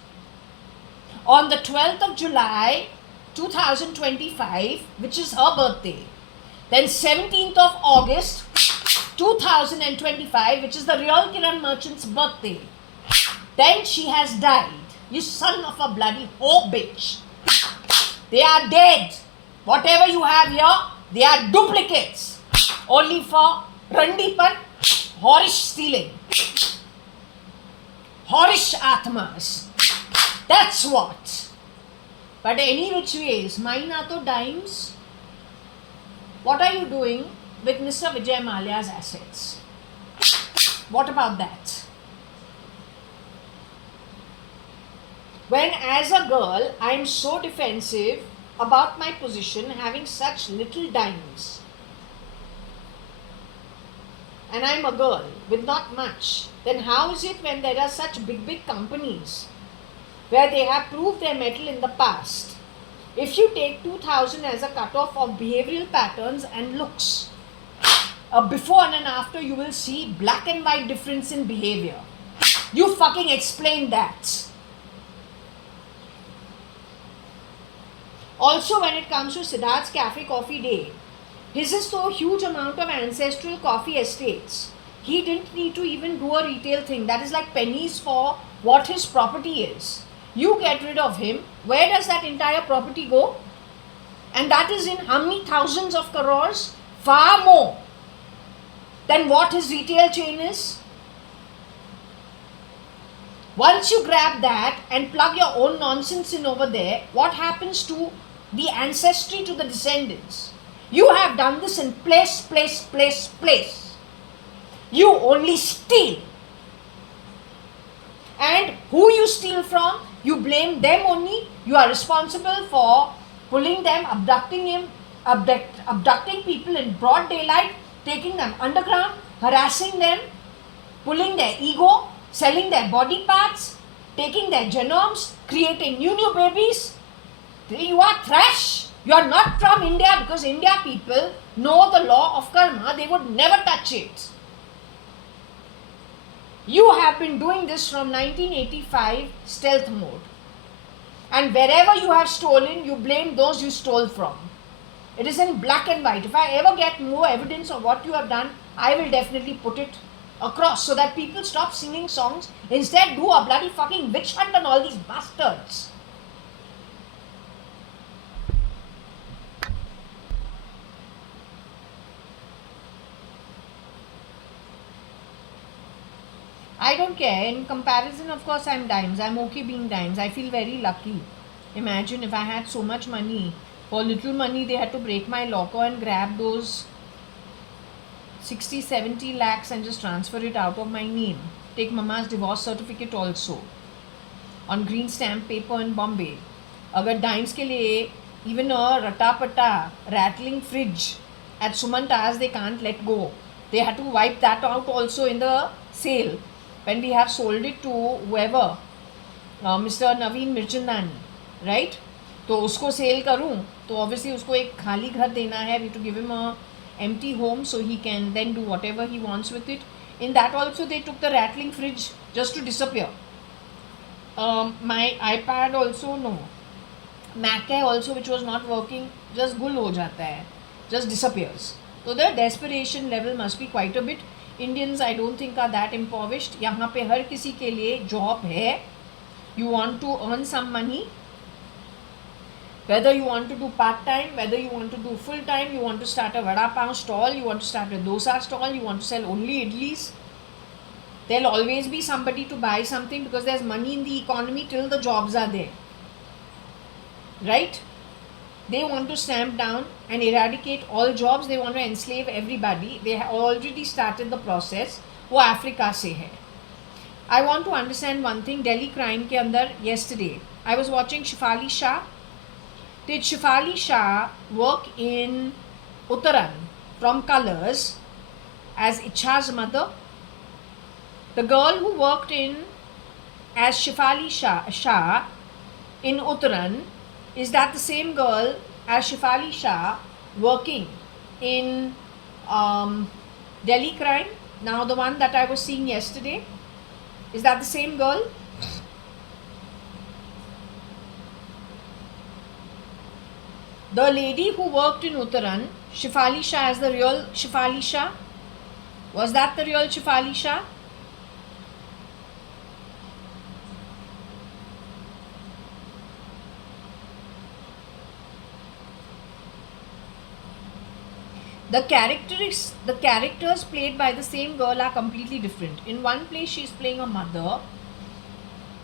On the 12th of July 2025, which is her birthday, then 17th of August 2025, which is the real Kiran Merchant's birthday, then she has died. You son of a bloody whore bitch. They are dead. Whatever you have here, they are duplicates. Only for Randipan, horish stealing. Horish Atmas. That's what. But any which ways, mine are to dimes. What are you doing with Mr. Vijay Mallya's assets? What about that? When as a girl, I am so defensive about my position having such little dimes. And I am a girl with not much. Then how is it when there are such big companies where they have proved their mettle in the past? If you take 2000 as a cutoff of behavioral patterns and looks, before and after, you will see black and white difference in behavior. You fucking explain that. Also, when it comes to Siddharth's Cafe Coffee Day, his is so huge amount of ancestral coffee estates. He didn't need to even do a retail thing. That is like pennies for what his property is. You get rid of him. Where does that entire property go? And that is in how many thousands of crores? Far more than what his retail chain is. Once you grab that and plug your own nonsense in over there, what happens to the ancestry, to the descendants? You have done this in place. You only steal. And who you steal from, you blame them only. You are responsible for pulling them, abducting people in broad daylight, taking them underground, harassing them, pulling their ego, selling their body parts, taking their genomes, creating new babies. You are trash. You are not from India, because India people know the law of karma. They would never touch it. You have been doing this from 1985 stealth mode. And wherever you have stolen, you blame those you stole from. It is in black and white. If I ever get more evidence of what you have done, I will definitely put it across so that people stop singing songs. Instead, do a bloody fucking witch hunt on all these bastards. I don't care. In comparison, of course, I'm dimes. I'm okay being dimes. I feel very lucky. Imagine if I had so much money. For little money, they had to break my locker and grab those 60, 70 lakhs and just transfer it out of my name. Take mama's divorce certificate also. On green stamp paper in Bombay. Agar dimes ke liye, even a rata-pata, rattling fridge at Sumantas, they can't let go. They had to wipe that out also in the sale. When we have sold it to whoever, Mr. Naveen Mirchandani, right? तो उसको cell करूँ तो obviously उसको एक खाली घर देना है. We have to give him a empty home so he can then do whatever he wants with it. In that also they took the rattling fridge just to disappear. My iPad also, no. Mac है also which was not working, just गुल हो जाता है, just disappears. So the desperation level must be quite a bit. Indians I don't think are that impoverished. यहाँ पे हर किसी के लिए job है. You want to earn some money, whether you want to do part time, whether you want to do full time, you want to start a vada pav stall, you want to start a dosa stall, you want to sell only idlis, there'll always be somebody to buy something because there's money in the economy till the jobs are there, right? They want to stamp down and eradicate all jobs. They want to enslave everybody. They have already started the process. वो Africa से है. I want to understand one thing. Delhi crime के अंदर yesterday I was watching Shefali Shah. Did Shefali Shah work in Uttaran from Colors as Icha's mother? The girl who worked in as Shefali Shah in Uttaran, is that the same girl as Shefali Shah working in Delhi crime? Now the one that I was seeing yesterday, is that the same girl? The lady who worked in Uttaran, Shefali Shah as the real Shefali Shah, was that the real Shefali Shah? The characters played by the same girl are completely different. In one place she is playing a mother,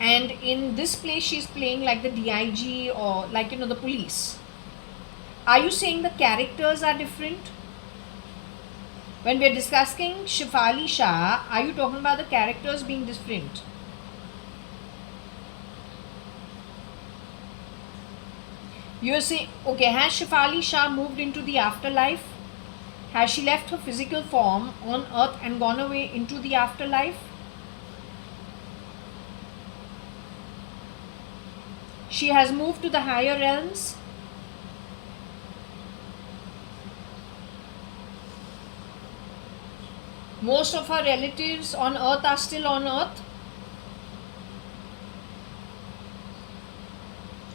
and in this place she is playing like the DIG or like the police. Are you saying the characters are different? When we are discussing Shefali Shah, are you talking about the characters being different? You are saying, okay, has Shefali Shah moved into the afterlife? Has she left her physical form on earth and gone away into the afterlife? She has moved to the higher realms. Most of her relatives on earth are still on earth.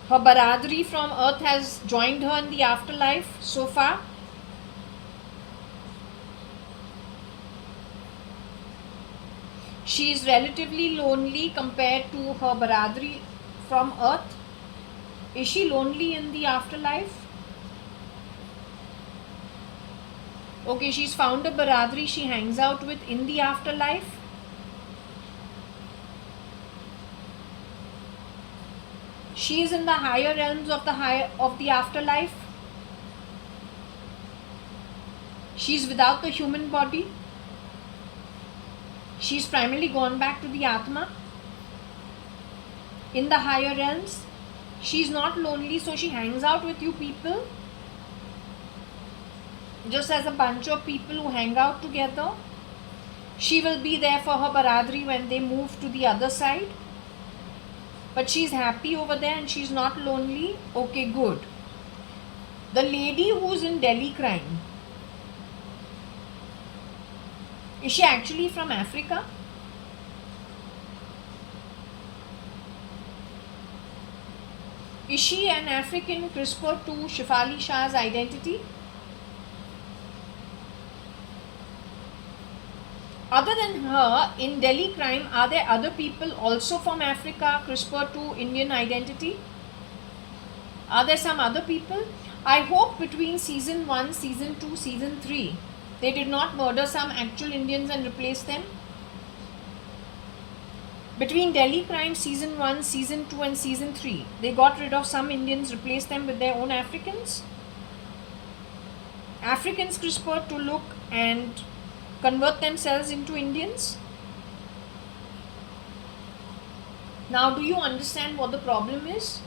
Her Baradri from earth has joined her in the afterlife so far. She is relatively lonely compared to her Baradri from earth. Is she lonely in the afterlife? Okay, she's found a Baradri she hangs out with in the afterlife. She is in the higher realms of the afterlife. She is without the human body. She's primarily gone back to the Atma in the higher realms. She's not lonely, so she hangs out with you people just as a bunch of people who hang out together. She will be there for her Baradri when they move to the other side, but she's happy over there and she's not lonely. Okay, good. The lady who's in Delhi crime, is she actually from Africa? Is she an African CRISPR to Shefali Shah's identity? Other than her, in Delhi crime, are there other people also from Africa CRISPR to Indian identity? Are there some other people? I hope between season 1, season 2, season 3, they did not murder some actual Indians and replace them. Between Delhi crime season 1, season 2 and season 3, they got rid of some Indians, replaced them with their own Africans. Africans CRISPR to look and convert themselves into Indians. Now, do you understand what the problem is?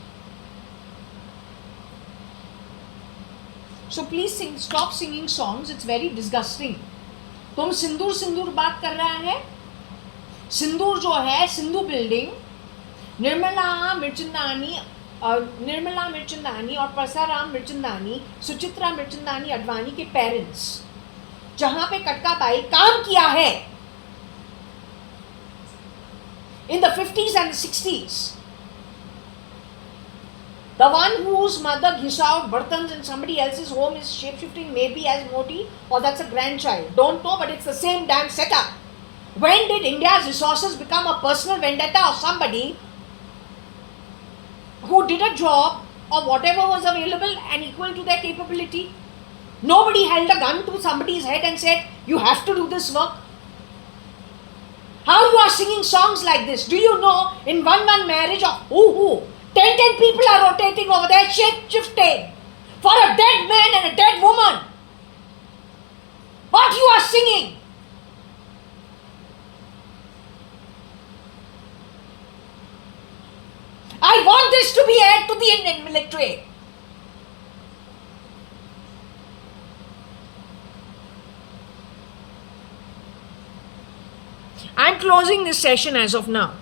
So please stop singing songs. It's very disgusting. तुम सिंदूर सिंदूर बात कर रहा है. सिंदूर जो है, Sindhu building, Nirmala Mirchandani और परसाराम मिर्चंदानी, सुचित्रा मिर्चंदानी अडवाणी के parents, जहां पे कटका बाई काम किया है in the 50s and 60s. The one whose mother gives out bartans in somebody else's home is shapeshifting maybe as Moti, or that's a grandchild. Don't know, but it's the same damn setup. When did India's resources become a personal vendetta of somebody who did a job or whatever was available and equal to their capability? Nobody held a gun to somebody's head and said, you have to do this work. How you are singing songs like this? Do you know in one marriage of who? 10 people are rotating over there, shape-shifting for a dead man and a dead woman. What you are singing? I want this to be aired to the Indian military. I'm closing this session as of now.